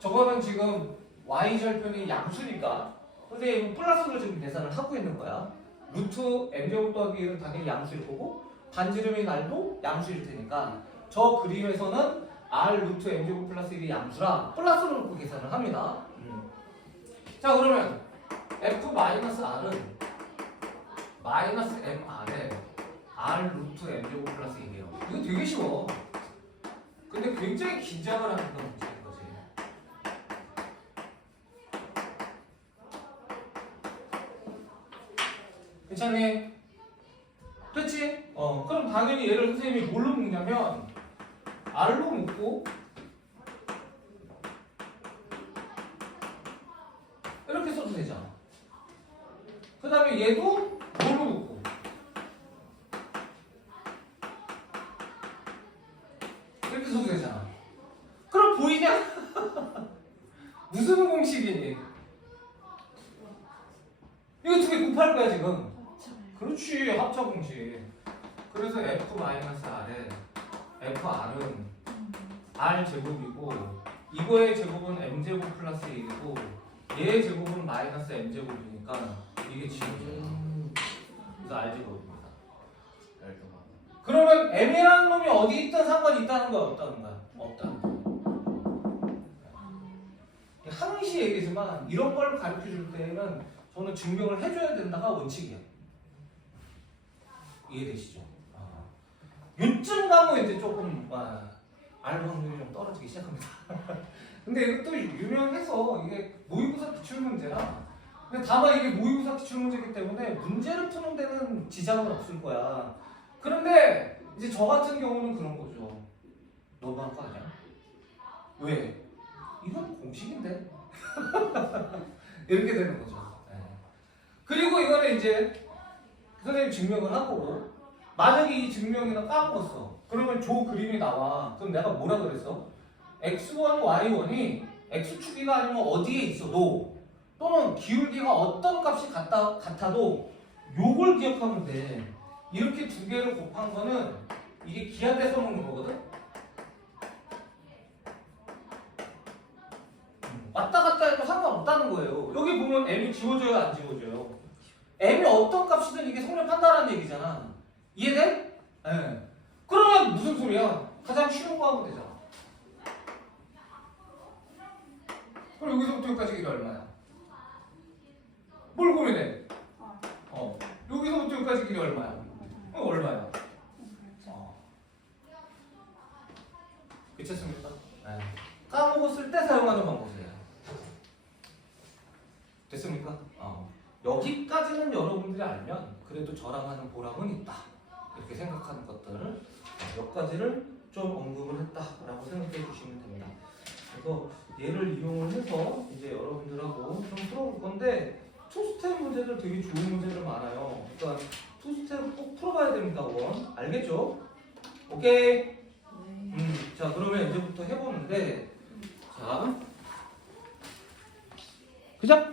저거는 지금 y절편이 양수니까 선생님은 플러스로 지금 계산을 하고 있는 거야. 루트 m제곱 더하기 1은 당연히 양수일 거고 반지름이 날도 양수일 테니까 저 그림에서는 r 루트 m제곱 플러스 1이 양수라 플러스로 놓고 계산을 합니다. 자, 그러면 f-r은 마이너스 mr에 r 루트 m제곱 플러스 1이에요. 이거 되게 쉬워. 근데 굉장히 긴장을 하는 건 문제인 거지. 괜찮니? 그렇지? 그럼 당연히 얘를 선생님이 뭘로 묶냐면 r로 묶고 이렇게 써도 되잖아. 그 다음에 얘도 뭘로 묶고 이렇게 써도 되잖아. 그럼 보이냐? 무슨 공식이니? 이거 두 개 곱할 거야 지금. 그렇지, 합차 공식. 그래서 f-r에 fr은 r 제곱이고 이거의 제곱은 m제곱 플러스 1이고 얘의 제곱은 마이너스 m제곱이니까 이게 지워져요. 그래서 r 제곱입니다. 그러면 m이라는 놈이 어디 있든 상관이 있다는 거야, 없다는 거야? 없다는 거야. 항시 얘기지만 이런 걸 가르쳐 줄 때는 저는 증명을 해줘야 된다가 원칙이야. 이해되시죠? 요쯤 가면 이제 조금 R 확률이 좀 떨어지기 시작합니다. 근데 이것도 유명해서 이게 모의고사 기출문제라. 근데 다만 이게 모의고사 기출문제이기 때문에 문제를 푸는 데는 지장은 없을 거야. 그런데 이제 저 같은 경우는 그런 거죠. 너무한 거 아니야? 왜? 이건 공식인데? 이렇게 되는 거죠. 그리고 이거는 이제 선생님이 증명을 하고 만약에 이 증명이나 까먹었어. 그러면 저 그림이 나와. 그럼 내가 뭐라 그랬어? x1, y1이 x축이가 아니면 어디에 있어도 또는 기울기가 어떤 값이 같아도 요걸 기억하면 돼. 이렇게 두 개를 곱한 거는 이게 기하대 써놓는 거거든? 왔다 갔다 해도 상관없다는 거예요. 여기 보면 m이 지워져요, 안 지워져요? m이 어떤 값이든 이게 성립한다는 얘기잖아. 이해돼? 네. 그러면 무슨 소리야? 가장 쉬운 거 하면 되잖아. 그럼 여기서부터 여기까지 길이 얼마야? 뭘 고민해? 여기서부터 여기까지 길이 얼마야? 얼마야? 괜찮습니까? 네. 까먹었을 때 사용하는 방법이에요. 됐습니까? 여기까지는 여러분들이 알면 그래도 저랑 하는 보람은 있다. 이렇게 생각하는 것들을 몇 가지를 좀 언급을 했다라고 생각해 주시면 됩니다. 그래서 얘를 이용을 해서 이제 여러분들하고 좀 풀어볼 건데 투스텝 문제들 되게 좋은 문제들 많아요. 그러니까 투스텝 꼭 풀어봐야 됩니다. 원 알겠죠? 오케이. 네. 자 그러면 이제부터 해보는데 자 그죠?